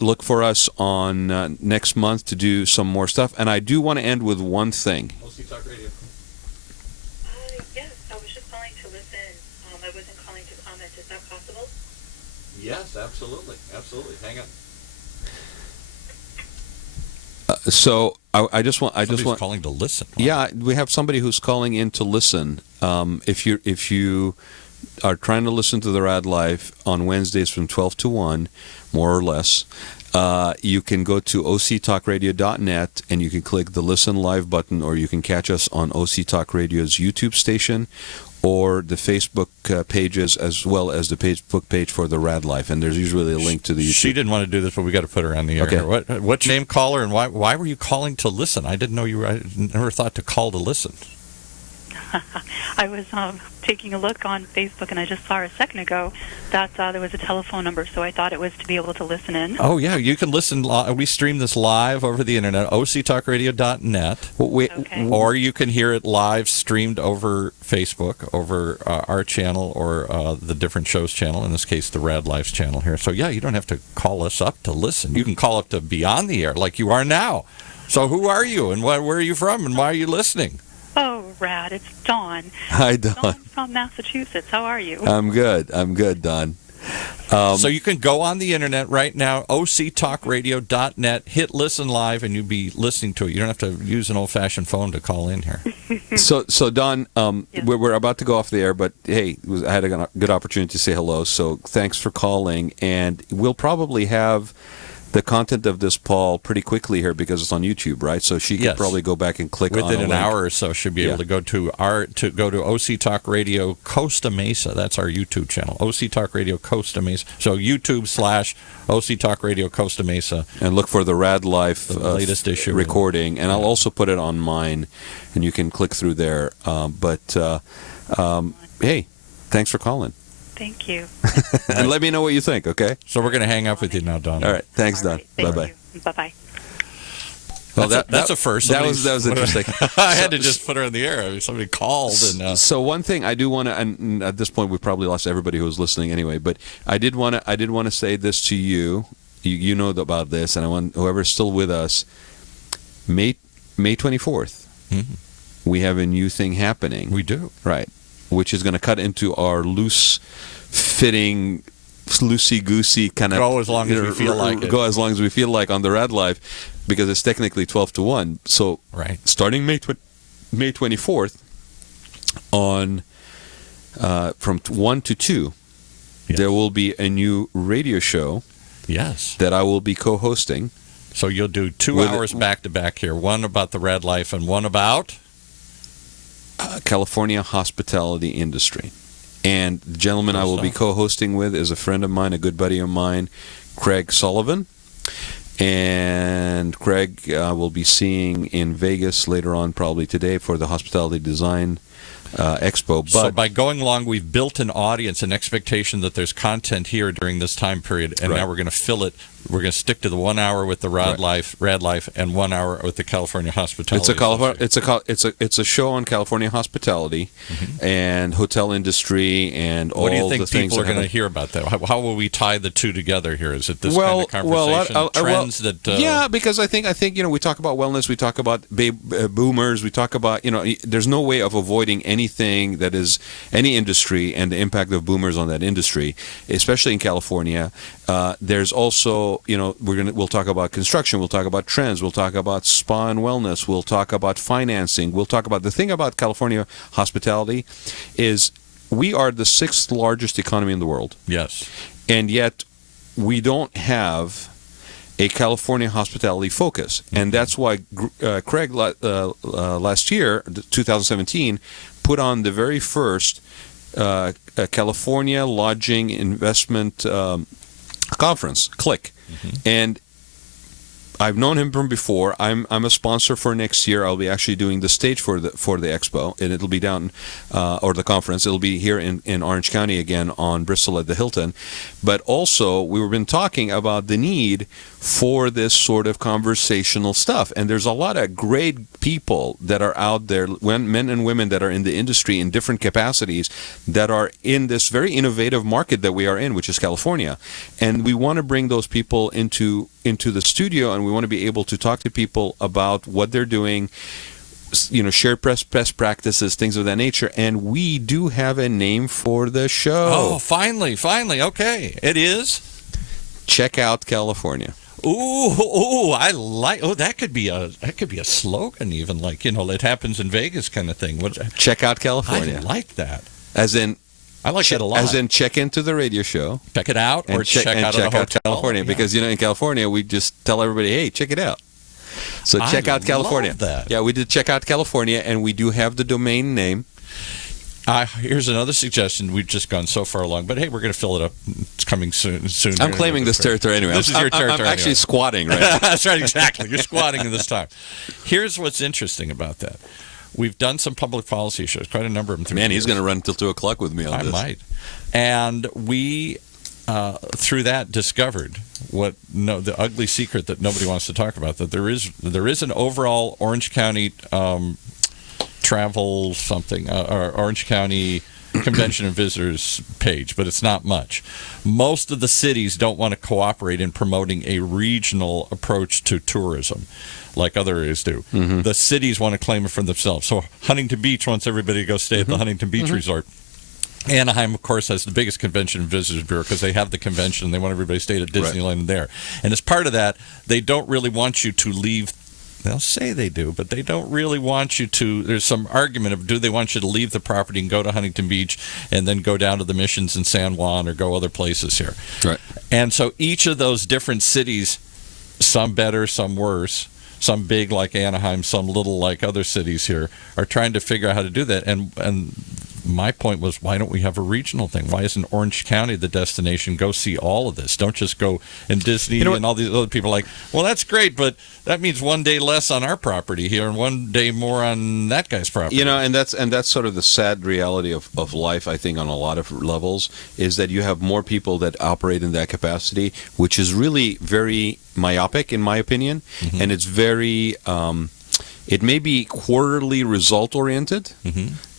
Look for us on next month to do some more stuff. And I do want to end with one thing. OC Talk Radio. Yes, I was just calling to listen. I wasn't calling to comment. Is that possible? Yes, absolutely. Hang on. So I just want calling to listen. Wow. Yeah, we have somebody who's calling in to listen. If you are trying to listen to the Raad Life on Wednesdays from 12 to 1, more or less, you can go to octalkradio.net and you can click the Listen Live button, or you can catch us on OC Talk Radio's YouTube station or the Facebook pages, as well as the Facebook page for the Raad Life. And there's usually a link to the YouTube. She didn't want to do this, but we got to put her on the air. Okay. What's your name, caller, and why were you calling to listen? I didn't know you were. I never thought to call to listen. I was taking a look on Facebook, and I just saw a second ago that there was a telephone number, so I thought it was to be able to listen in. Oh, yeah, you can listen. We stream this live over the internet, octalkradio.net, or you can hear it live streamed over Facebook, over our channel or the different shows channel, in this case, the Raad Life's channel here. So, yeah, you don't have to call us up to listen. You can call up to be on the air like you are now. So who are you, and where are you from, and why are you listening? Oh, Rad, it's Dawn. Hi, Dawn. Dawn from Massachusetts. How are you? I'm good, Dawn. So you can go on the internet right now, octalkradio.net, hit listen live, and you'll be listening to it. You don't have to use an old-fashioned phone to call in here. So Dawn, we're about to go off the air, but hey, I had a good opportunity to say hello, so thanks for calling. And we'll probably have the content of this, Paul, pretty quickly here because it's on YouTube, right? So she could Yes. probably go back and click on Within a an link. hour or so, she'll be able to go to OC Talk Radio Costa Mesa. That's our YouTube channel, OC Talk Radio Costa Mesa. So YouTube/OC Talk Radio Costa Mesa. And look for the Raad Life The latest issue. recording, and I'll also put it on mine, and you can click through there. Hey, thanks for calling. Thank you. And let me know what you think, okay? So we're going to hang up with you now, Don. All right. Thanks, All Don. right, thank Bye-bye. you. Bye-bye. Well, That's a first. That was interesting. I had to just put her in the air. I mean, somebody called and. So one thing I do want to, and at this point we've probably lost everybody who was listening anyway, but I did want to say this to you. You know about this, and I want whoever's still with us. May 24th, we have a new thing happening. We do. Right, which is going to cut into our loose-fitting, loosey-goosey kind of... Go as long as we feel like it. Go as long as we feel like on the Raad Life, because it's technically 12 to 1. So starting May 24th, on from 1 to 2, there will be a new radio show that I will be co-hosting. So you'll do 2 hours back-to-back here, one about the Raad Life and one about... California hospitality industry. And the gentleman I will be co-hosting with is a friend of mine, a good buddy of mine, Craig Sullivan. And Craig will be seeing in Vegas later on, probably today, for the Hospitality Design Expo. But so by going along, we've built an audience, an expectation that there's content here during this time period, and now we're going to fill it. We're going to stick to the 1 hour with the Raad Life, and 1 hour with the California Hospitality. It's a show on California hospitality and hotel industry and all the things. What do you think people are going to hear about that? How will we tie the two together here? Is it this kind of conversation, trends that? Yeah, because I think we talk about wellness, we talk about boomers, we talk about there's no way of avoiding anything that is any industry and the impact of boomers on that industry, especially in California. There's also we'll talk about construction, we'll talk about trends, we'll talk about spa and wellness, we'll talk about financing, we'll talk about the thing about California hospitality is we are the 6th largest economy in the world. Yes. And yet we don't have a California hospitality focus. And that's why Craig last year, 2017, put on the very first California Lodging Investment Conference, CLIC. And I've known him from before. I'm a sponsor for next year. I'll be actually doing the stage for the expo, and it'll be down or the conference. It'll be here in Orange County again on Bristol at the Hilton. But also, we've been talking about the need for this sort of conversational stuff. And there's a lot of great people that are out there, men and women that are in the industry in different capacities that are in this very innovative market that we are in, which is California. And we want to bring those people into the studio, and we want to be able to talk to people about what they're doing, share best practices, things of that nature. And we do have a name for the show. Oh, finally. Okay. It is? Check Out California. Ooh, I like. Oh, that could be a slogan, even it happens in Vegas kind of thing. Check Out California. I like that. As in, I like that a lot. As in, check into the radio show. Check it out, or check out California. Yeah. Because in California, we just tell everybody, hey, check it out. So check out California. Love that. Yeah, we did Check Out California, and we do have the domain name. Here's another suggestion. We've just gone so far along, but hey, we're going to fill it up. It's coming soon. I'm claiming this territory anyway. This is your territory. I'm actually squatting right now. That's right, exactly. You're squatting in this time. Here's what's interesting about that. We've done some public policy shows, quite a number of them. Man, he's going to run until 2 o'clock with me on this. I might. And we, through that, discovered the ugly secret that nobody wants to talk about, that there is an overall Orange County travel something, or Orange County Convention and Visitors page, but it's not much. Most of the cities don't want to cooperate in promoting a regional approach to tourism like other areas do. The cities want to claim it for themselves. So Huntington Beach wants everybody to go stay at the Huntington Beach Resort. Anaheim, of course, has the biggest convention and visitors bureau because they have the convention. They want everybody to stay at Disneyland there. And as part of that, they don't really want you to leave. They'll say they do, but they don't really want you to. There's some argument of, do they want you to leave the property and go to Huntington Beach and then go down to the Missions in San Juan or go other places here? Right. And so each of those different cities some better, some worse, some big like Anaheim, some little like other cities here, are trying to figure out how to do that. And my point was, why don't we have a regional thing? Why isn't Orange County the destination? Go see all of this. Don't just go in Disney and all these other people are like, well, that's great, but that means one day less on our property here and one day more on that guy's property. And that's sort of the sad reality of life, I think, on a lot of levels, is that you have more people that operate in that capacity, which is really very myopic, in my opinion, and it's very... it may be quarterly result-oriented,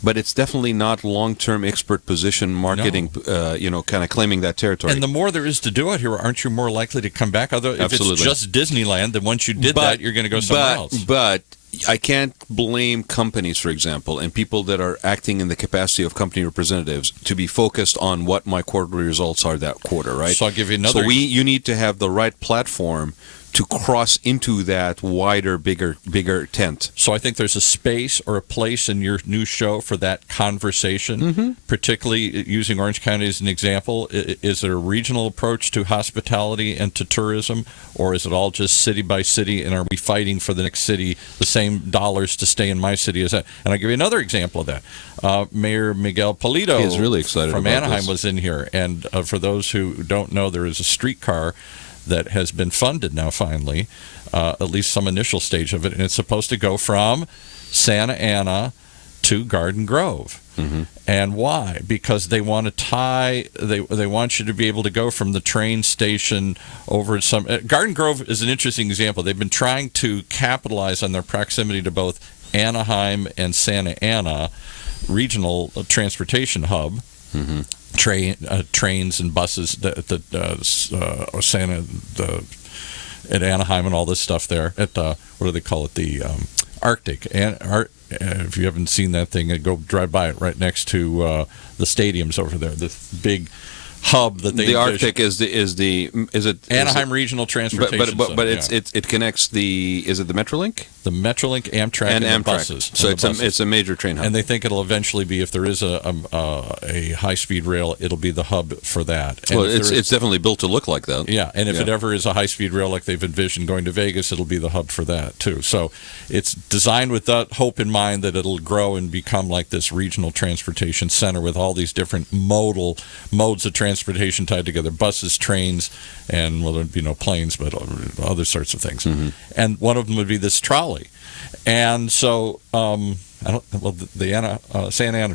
but it's definitely not long-term expert position marketing, kind of claiming that territory. And the more there is to do out here, aren't you more likely to come back? If Absolutely. It's just Disneyland, then once you did that, you're going to go somewhere else. But I can't blame companies, for example, and people that are acting in the capacity of company representatives to be focused on what my quarterly results are that quarter, right? So I'll give you another... So you need to have the right platform to cross into that wider, bigger tent. So I think there's a space or a place in your new show for that conversation, particularly using Orange County as an example. Is there a regional approach to hospitality and to tourism, or is it all just city by city, and are we fighting for the next city the same dollars to stay in my city as that? And I'll give you another example of that. Mayor Miguel Polito is really excited from about Anaheim this. Was in here, and for those who don't know, there is a streetcar that has been funded now finally, at least some initial stage of it, and it's supposed to go from Santa Ana to Garden Grove. And why? Because they want to tie, they want you to be able to go from the train station over some... Garden Grove is an interesting example. They've been trying to capitalize on their proximity to both Anaheim and Santa Ana regional transportation hub. Trains and buses at Anaheim and all this stuff there at what do they call it, the Arctic, and if you haven't seen that thing, go drive by it right next to the stadiums over there, this big hub that they... The Arctic is it Anaheim Regional Transportation. But it connects the... Is it the Metrolink? The Metrolink, Amtrak, and the buses. So it's a major train hub. And they think it'll eventually be, if there is a high-speed rail, it'll be the hub for that. And well, it's definitely built to look like that. Yeah, and if it ever is a high-speed rail like they've envisioned going to Vegas, it'll be the hub for that, too. So it's designed with that hope in mind that it'll grow and become like this regional transportation center with all these different modes of transportation tied together, buses, trains, and, well, there'd be no planes, but other sorts of things. And one of them would be this trolley. And so, Santa Ana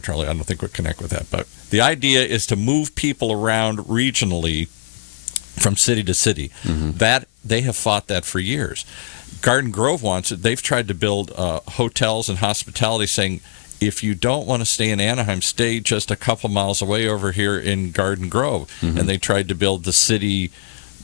trolley, I don't think would connect with that. But the idea is to move people around regionally from city to city. That they have fought that for years. Garden Grove wants it. They've tried to build hotels and hospitality, saying, if you don't want to stay in Anaheim, stay just a couple miles away over here in Garden Grove. And they tried to build the city,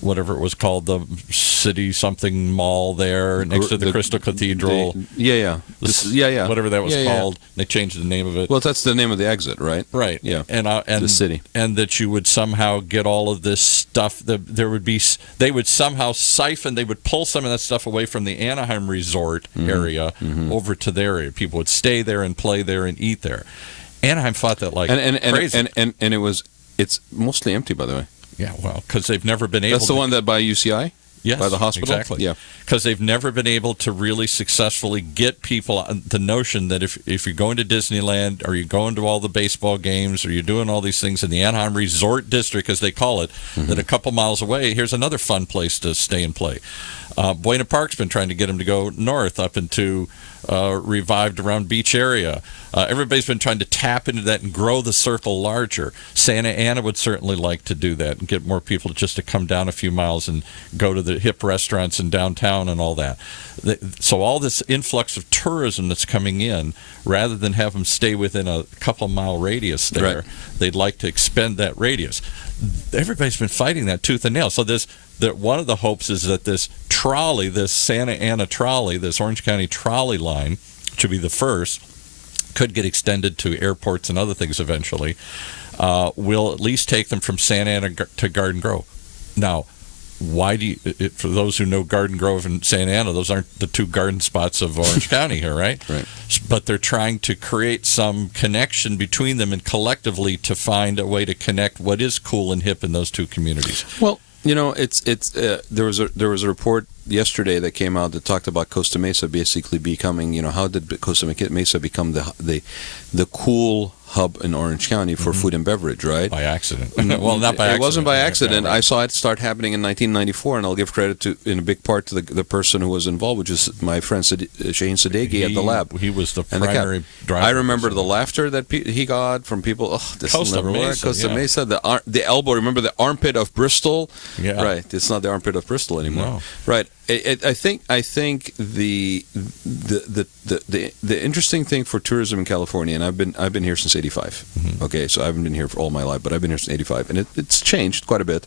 whatever it was called, the city something mall there next to the Crystal Cathedral. Whatever that was called. They changed the name of it. Well, that's the name of the exit, right? Right. Yeah. And the city. And that you would somehow get all of this stuff. They would somehow siphon. They would pull some of that stuff away from the Anaheim resort area over to their area. People would stay there and play there and eat there. Anaheim fought that like crazy. And it's mostly empty, by the way. Yeah, well, because they've never been able. That's the one that by UCI. Yes, by the hospital. Exactly. Yeah, because they've never been able to really successfully get people the notion that if you're going to Disneyland or you're going to all the baseball games or you're doing all these things in the Anaheim Resort District, as they call it, that a couple miles away, here's another fun place to stay and play. Buena Park's been trying to get them to go north up into revived around beach area. Everybody's been trying to tap into that and grow the circle larger. Santa Ana would certainly like to do that and get more people just to come down a few miles and go to the hip restaurants in downtown and all that. So all this influx of tourism that's coming in, rather than have them stay within a couple mile radius there, they'd like to expand that radius. Everybody's been fighting that tooth and nail. So one of the hopes is that this trolley, this Santa Ana trolley, this Orange County trolley line, which would be the first, could get extended to airports and other things eventually, will at least take them from Santa Ana to Garden Grove. Now, why do you, for those who know Garden Grove and Santa Ana, those aren't the two garden spots of Orange County here, right? Right. But they're trying to create some connection between them and collectively to find a way to connect what is cool and hip in those two communities. Well, you know, there was a report yesterday that came out that talked about Costa Mesa basically becoming, how did Costa Mesa become the cool hub in Orange County for food and beverage, right? By accident. Well, not by accident. It wasn't by accident. Yeah, right. I saw it start happening in 1994, and I'll give credit in a big part to the person who was involved, which is my friend Shaheen Sadeghi at the lab. He was the And the primary driver. I remember the laughter that he got from people. Oh, this Costa will never work. Mesa, Costa yeah. Mesa, the elbow. Remember the armpit of Bristol? Yeah. Right. It's not the armpit of Bristol anymore. No. Right. I think the interesting thing for tourism in California, and I've been here since '85. Mm-hmm. Okay, so I haven't been here for all my life, but I've been here since '85, and it's changed quite a bit.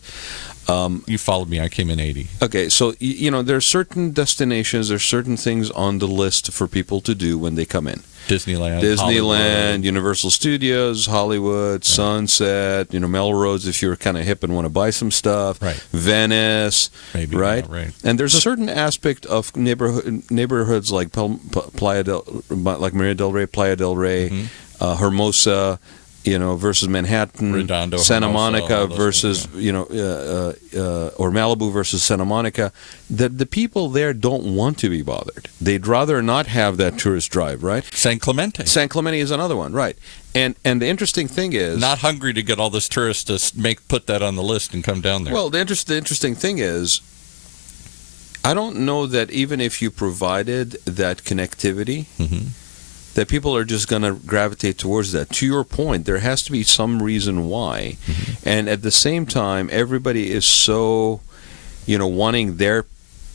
You followed me. I came in 80. Okay, so there are certain destinations, there's certain things on the list for people to do when they come in. Disneyland, Disneyland, Universal Studios, Hollywood, Sunset, Melrose if you're kind of hip and want to buy some stuff, Right. Venice, Maybe, right? yeah, right. And there's a certain aspect of neighborhoods like Maria del Rey, Playa del Rey, Mm-hmm. Hermosa, versus Manhattan, Redondo, Santa Hermosa, Monica all those versus or Malibu versus Santa Monica. The people there don't want to be bothered. They'd rather not have that tourist drive, right? San Clemente. San Clemente is another one, right? And the interesting thing is Not hungry to get all this tourists to put that on the list and come down there. well, the interesting thing is, I don't know that even if you provided that connectivity, that people are just going to gravitate towards that. To your point, there has to be some reason why. And at the same time, everybody is so, wanting their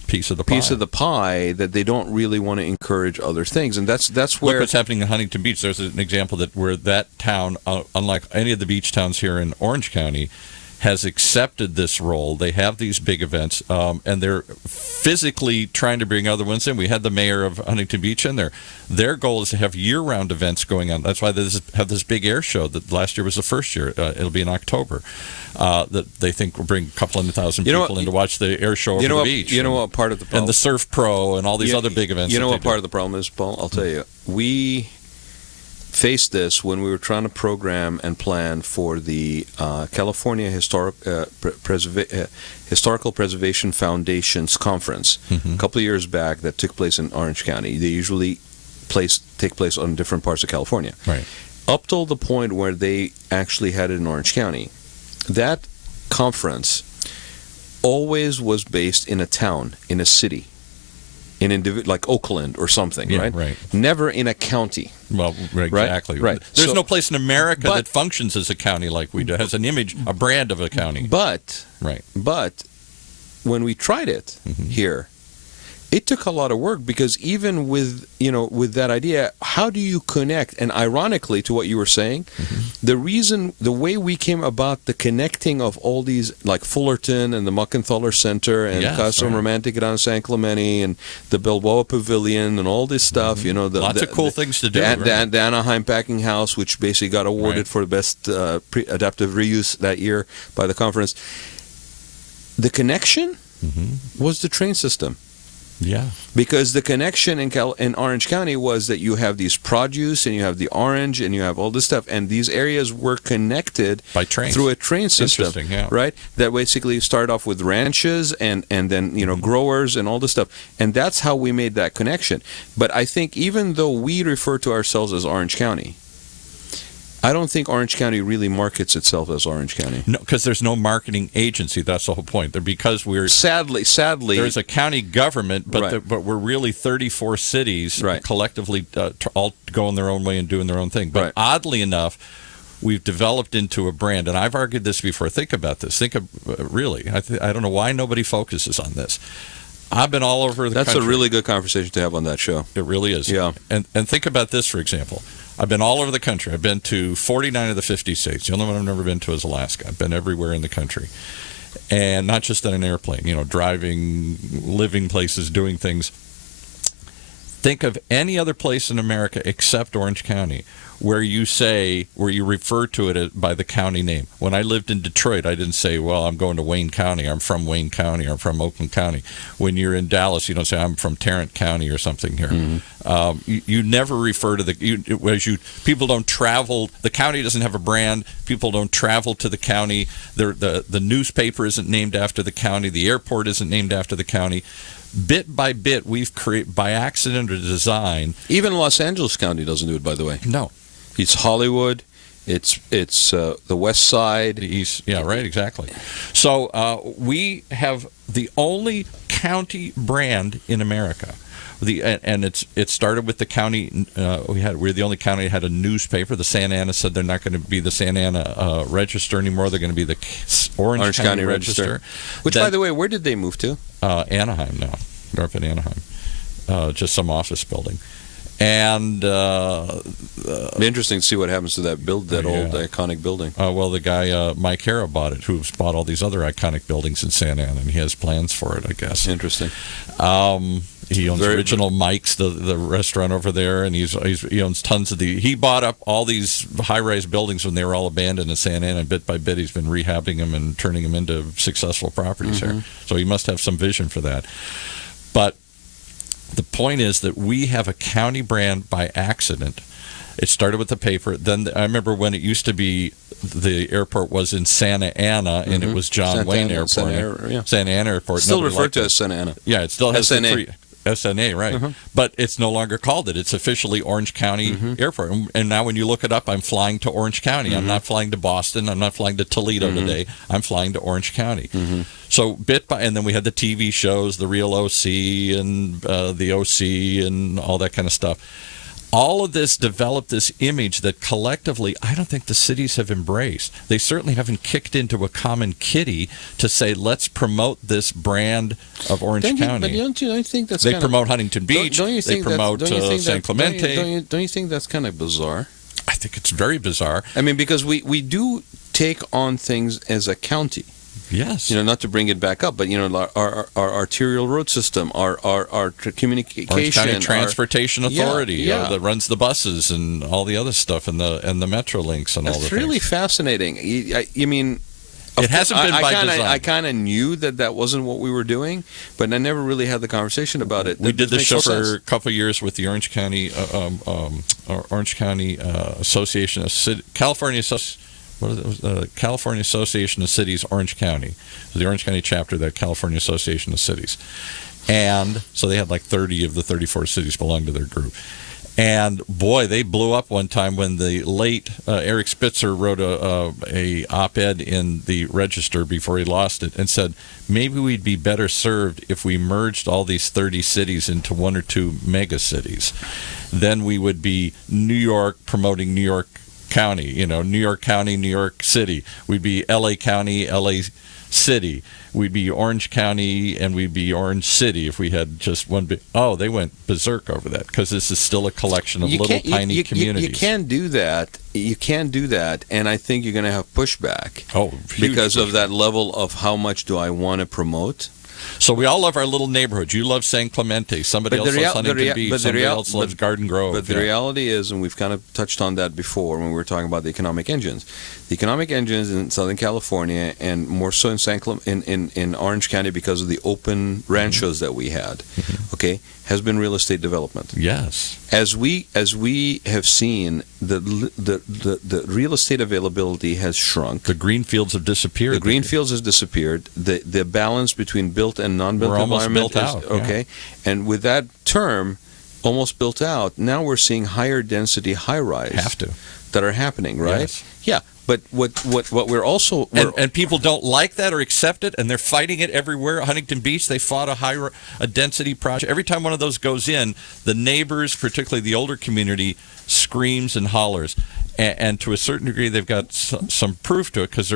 piece of the pie that they don't really want to encourage other things. And that's where... Look what's happening in Huntington Beach. There's an example where that town, unlike any of the beach towns here in Orange County, has accepted this role. They have these big events, and they're physically trying to bring other ones in. We had the mayor of Huntington Beach in there. Their goal is to have year-round events going on. That's why they have this big air show that last year was the first year. It'll be in October. That they think will bring a couple 100,000 people in to watch the air show over the beach. You know what part of the problem... And the Surf Pro and all these other big events. You know what part of the problem is, Paul? I'll tell you. We faced this when we were trying to program and plan for the California Historical Preservation Foundation's conference a couple of years back that took place in Orange County. They usually take place on different parts of California. Right. Up till the point where they actually had it in Orange County, that conference always was based in a town, in a city, like Oakland or something, Yeah, right? right. Never in a county. Well, exactly. Right. There's So- no place in America but- that functions as a county like we do. It has an image, a brand of a county. But when we tried it here, it took a lot of work because even with that idea, how do you connect? And ironically, to what you were saying, the way we came about the connecting of all these, like Fullerton and the Muckenthaler Center and Casa Romantic down in San Clemente and the Balboa Pavilion and all this stuff, Lots of cool things to do. The Anaheim Packing House, which basically got awarded for the best adaptive reuse that year by the conference. The connection was the train system. Yeah. Because the connection in Orange County was that you have these produce and you have the orange and you have all this stuff, and these areas were connected by trains through a train system. Interesting, yeah. Right? That basically started off with ranches and then growers and all this stuff, and that's how we made that connection. But I think even though we refer to ourselves as Orange County, I don't think Orange County really markets itself as Orange County. No, because there's no marketing agency. That's the whole point. Because we're sadly there's a county government, but but we're really 34 cities collectively all going their own way and doing their own thing. But oddly enough, we've developed into a brand, and I've argued this before. Think about this. Think of really. I don't know why nobody focuses on this. I've been all over the country. That's a really good conversation to have on that show. It really is. Yeah. And think about this, for example. I've been all over the country. I've been to 49 of the 50 states. The only one I've never been to is Alaska. I've been everywhere in the country. And not just on an airplane, driving, living places, doing things. Think of any other place in America except Orange County where you refer to it by the county name. When I lived in Detroit, I didn't say, well, I'm going to Wayne County, I'm from Wayne County, I'm from Oakland County. When you're in Dallas, you don't say, I'm from Tarrant County or something here. You never refer to people don't travel, the county doesn't have a brand, people don't travel to the county, the newspaper isn't named after the county, the airport isn't named after the county. bit by bit, we've created, by accident or design. Even Los Angeles County doesn't do it, by the way. No. It's Hollywood. It's the West Side. The East. Yeah, right, exactly. So we have the only county brand in America. And it started with the county. We're the only county that had a newspaper. The Santa Ana said they're not going to be the Santa Ana Register anymore. They're going to be the Orange County Register. Which, by the way, where did they move to? Anaheim now, north of Anaheim, just some office building. And it'd be interesting to see what happens to that old iconic building. Well, the guy Mike Hara bought it, who's bought all these other iconic buildings in Santa Ana, and he has plans for it, I guess. Interesting. He owns Original Mike's, the restaurant over there, and he owns tons of he bought up all these high-rise buildings when they were all abandoned in Santa Ana, and bit by bit he's been rehabbing them and turning them into successful properties here. So he must have some vision for that. But the point is that we have a county brand by accident. It started with the paper. Then I remember when it used to be the airport was in Santa Ana, and it was John Wayne Airport. Santa Ana Airport. Still referred to as Santa Ana. Yeah, it still has SNA. SNA, right. But it's no longer called it. It's officially Orange County Airport. And now when you look it up, I'm flying to Orange County. I'm not flying to Boston. I'm not flying to Toledo today. I'm flying to Orange County. So and then we had the TV shows, the Real OC and the OC and all that kind of stuff. All of this developed this image that collectively I don't think the cities have embraced. They certainly haven't kicked into a common kitty to say, let's promote this brand of Orange County. But don't you think that's they promote Huntington Beach. They promote San Clemente. Don't you think that's kind of bizarre? I think it's very bizarre. I mean, because we do take on things as a county. Yes. Not to bring it back up, but our arterial road system, our communication, Orange County Transportation Authority that runs the buses and all the other stuff, and the Metrolinks and all the things. It's really fascinating. I mean, it hasn't been by design. I kind of knew that wasn't what we were doing, but I never really had the conversation about it. We did the show for a couple of years with the Orange County Association of California Association of Cities, Orange County. The Orange County chapter of the California Association of Cities. And so they had like 30 of the 34 cities belong to their group. And boy, they blew up one time when the late Eric Spitzer wrote a op-ed in the Register before he lost it and said, maybe we'd be better served if we merged all these 30 cities into one or two mega cities. Then we would be New York promoting New York County, New York County, New York City. We'd be LA County, LA City. We'd be Orange County, and we'd be Orange City if we had just one big. Oh, they went berserk over that because this is still a collection of tiny communities. You can't do that. You can't do that, and I think you're going to have pushback. Oh, because of that level of how much do I want to promote. So we all love our little neighborhoods. You love San Clemente. Somebody else loves Huntington Beach. Somebody else loves Garden Grove. But the reality is, and we've kind of touched on that before when we were talking about the economic engines. The economic engines in Southern California, and more so in Orange County because of the open ranchos that we had, has been real estate development. Yes. As we have seen, the real estate availability has shrunk. The green fields have disappeared. The green fields has disappeared. The balance between built and non-built environment is built out. And with that term, almost built out, now we're seeing higher density high-rise that are happening, right? Yes. Yeah. But what we're also and people don't like that or accept it, and they're fighting it everywhere. Huntington Beach, they fought a density project. Every time one of those goes in, the neighbors, particularly the older community, screams and hollers. And to a certain degree, they've got some proof to it because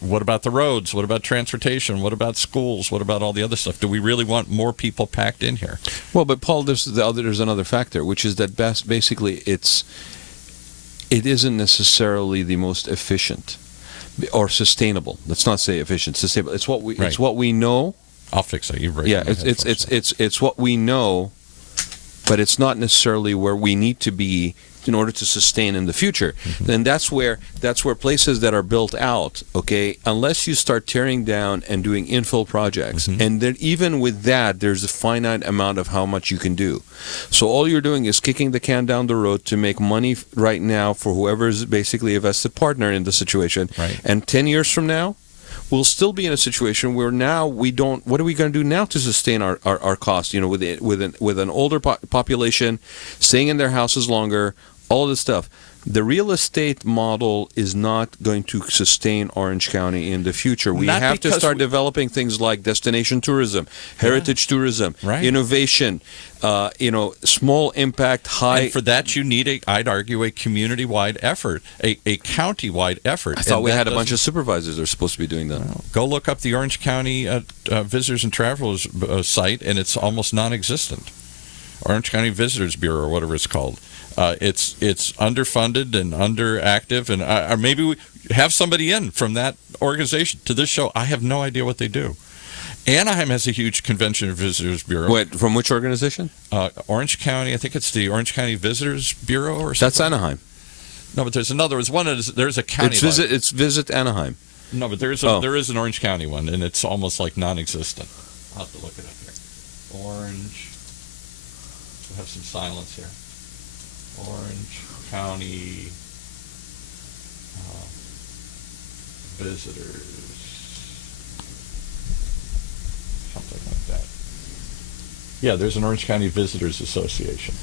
what about the roads? What about transportation? What about schools? What about all the other stuff? Do we really want more people packed in here? Well, but Paul, there's another factor, which is that basically it isn't necessarily the most efficient or sustainable. Let's not say efficient, sustainable. It's what we it's what we know. I'll fix it. It's what we know, but it's not necessarily where we need to be in order to sustain in the future. Then that's where places that are built out, unless you start tearing down and doing infill projects, and then even with that, there's a finite amount of how much you can do. So all you're doing is kicking the can down the road to make money right now for whoever's basically a vested partner in the situation. Right. And 10 years from now, we'll still be in a situation where now we don't. What are we going to do now to sustain our costs? With an older population, staying in their houses longer, all this stuff. The real estate model is not going to sustain Orange County in the future. We have to start developing things like destination tourism, heritage tourism, innovation, small impact, high. And for that, you need I'd argue, a community-wide effort, a county-wide effort. I thought we had a bunch of supervisors that are supposed to be doing that. Go look up the Orange County Visitors and Travelers site, and it's almost non-existent. Orange County Visitors Bureau, or whatever it's called. It's underfunded and underactive, and maybe we have somebody in from that organization to this show. I have no idea what they do. Anaheim has a huge Convention and Visitors Bureau. Wait, from which organization? Orange County. I think it's the Orange County Visitors Bureau or something. That's Anaheim. No, but there's another. There's a county. It's Visit Anaheim. No, but there is an Orange County one, and it's almost like non-existent. I'll have to look it up here. Orange. We'll have some silence here. Orange County Visitors, something like that. Yeah, there's an Orange County Visitors Association.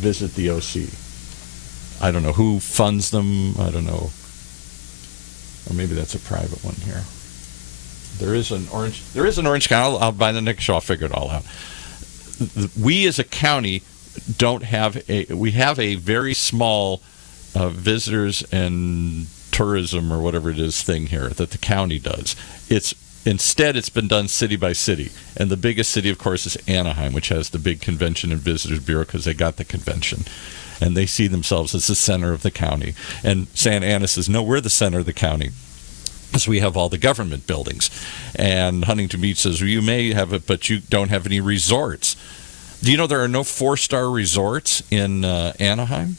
Visit the OC. I don't know who funds them. I don't know. Or maybe that's a private one here. There is an Orange County. I'll by the next show, I'll figure it all out. We as a county we have a very small visitors and tourism or whatever it is thing here that the county does. Instead it's been done city by city, and the biggest city, of course, is Anaheim, which has the big Convention and Visitors Bureau because they got the convention, and they see themselves as the center of the county. And Santa Ana says, no, we're the center of the county, because we have all the government buildings. And Huntington Beach says, well, you may have it, but you don't have any resorts. Do you know there are no 4-star resorts in Anaheim?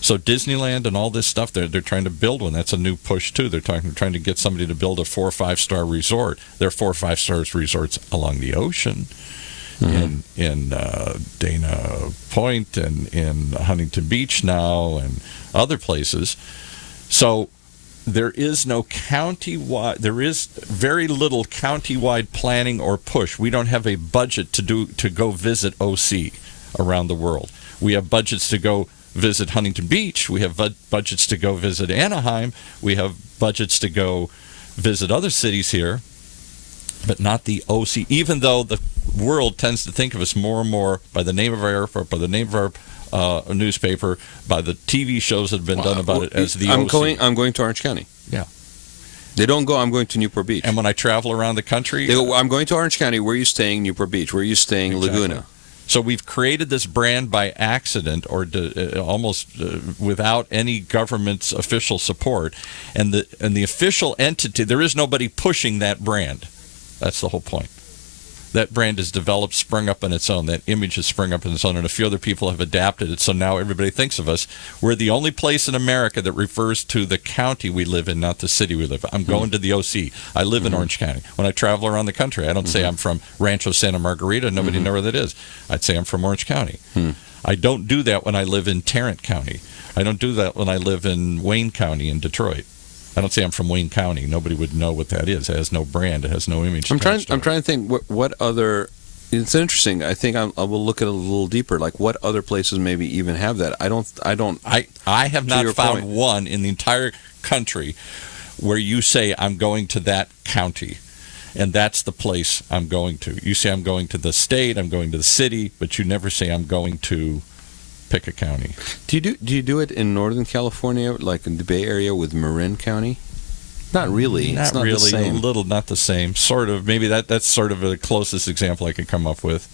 So Disneyland and all this stuff, they're trying to build one. That's a new push, too. They're trying to get somebody to build a 4 or 5-star resort. There are 4 or 5-star resorts along the ocean, in Dana Point and in Huntington Beach now and other places. So there is no county-wide, there is very little county-wide planning or push. We don't have a budget to go visit OC around the world. We have budgets to go visit Huntington Beach. We have budgets to go visit Anaheim. We have budgets to go visit other cities here, but not the OC, even though the world tends to think of us more and more by the name of our airport, by the name of our newspaper, by the TV shows that have been done about it as the OC. I'm going to Orange County. Yeah. They don't go, I'm going to Newport Beach. And when I travel around the country... They go, I'm going to Orange County. Where are you staying? Newport Beach. Where are you staying? Exactly. Laguna. So we've created this brand by accident or almost without any government's official support. And the official entity, there is nobody pushing that brand. That's the whole point. That brand is developed, sprung up on its own. That image has sprung up on its own, and a few other people have adapted it. So now everybody thinks of us. We're the only place in America that refers to the county we live in, not the city we live in. I'm going to the OC. I live in Orange County. When I travel around the country, I don't say I'm from Rancho Santa Margarita. Nobody knows where that is. I'd say I'm from Orange County. I don't do that when I live in Tarrant County. I don't do that when I live in Wayne County in Detroit. I don't say I'm from Wayne County. Nobody would know what that is. It has no brand. It has no image. I'm trying to think what other. It's interesting. I think I will look at it a little deeper. Like what other places maybe even have that? I have not found one in the entire country where you say I'm going to that county, and that's the place I'm going to. You say I'm going to the state. I'm going to the city, but you never say I'm going to pick a county. Do you do it in Northern California, like in the Bay Area with Marin County? Not really. Not it's not really. The same. A little, not the same. Sort of. Maybe that's sort of the closest example I could come up with.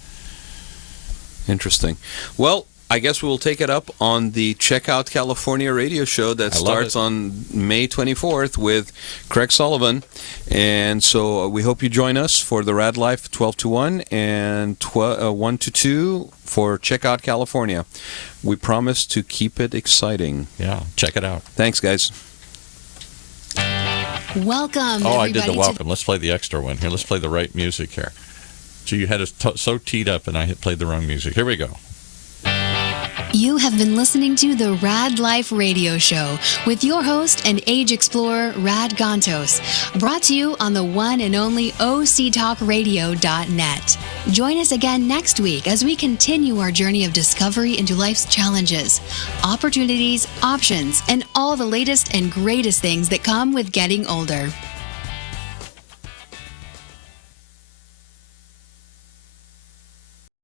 Interesting. Well, I guess we'll take it up on the Check Out California radio show that starts on May 24th with Craig Sullivan. And so we hope you join us for the Raad Life 12 to 1 and 1 to 2 for Check Out California. We promise to keep it exciting. Yeah, check it out. Thanks, guys. Welcome, Oh, everybody. I did the welcome. Let's play the extra one. Here, let's play the right music here. Gee, you had us so teed up, and I had played the wrong music. Here we go. You have been listening to the Raad Life radio show with your host and age explorer, Rad Gontos, brought to you on the one and only octalkradio.net. Join us again next week as we continue our journey of discovery into life's challenges, opportunities, options, and all the latest and greatest things that come with getting older.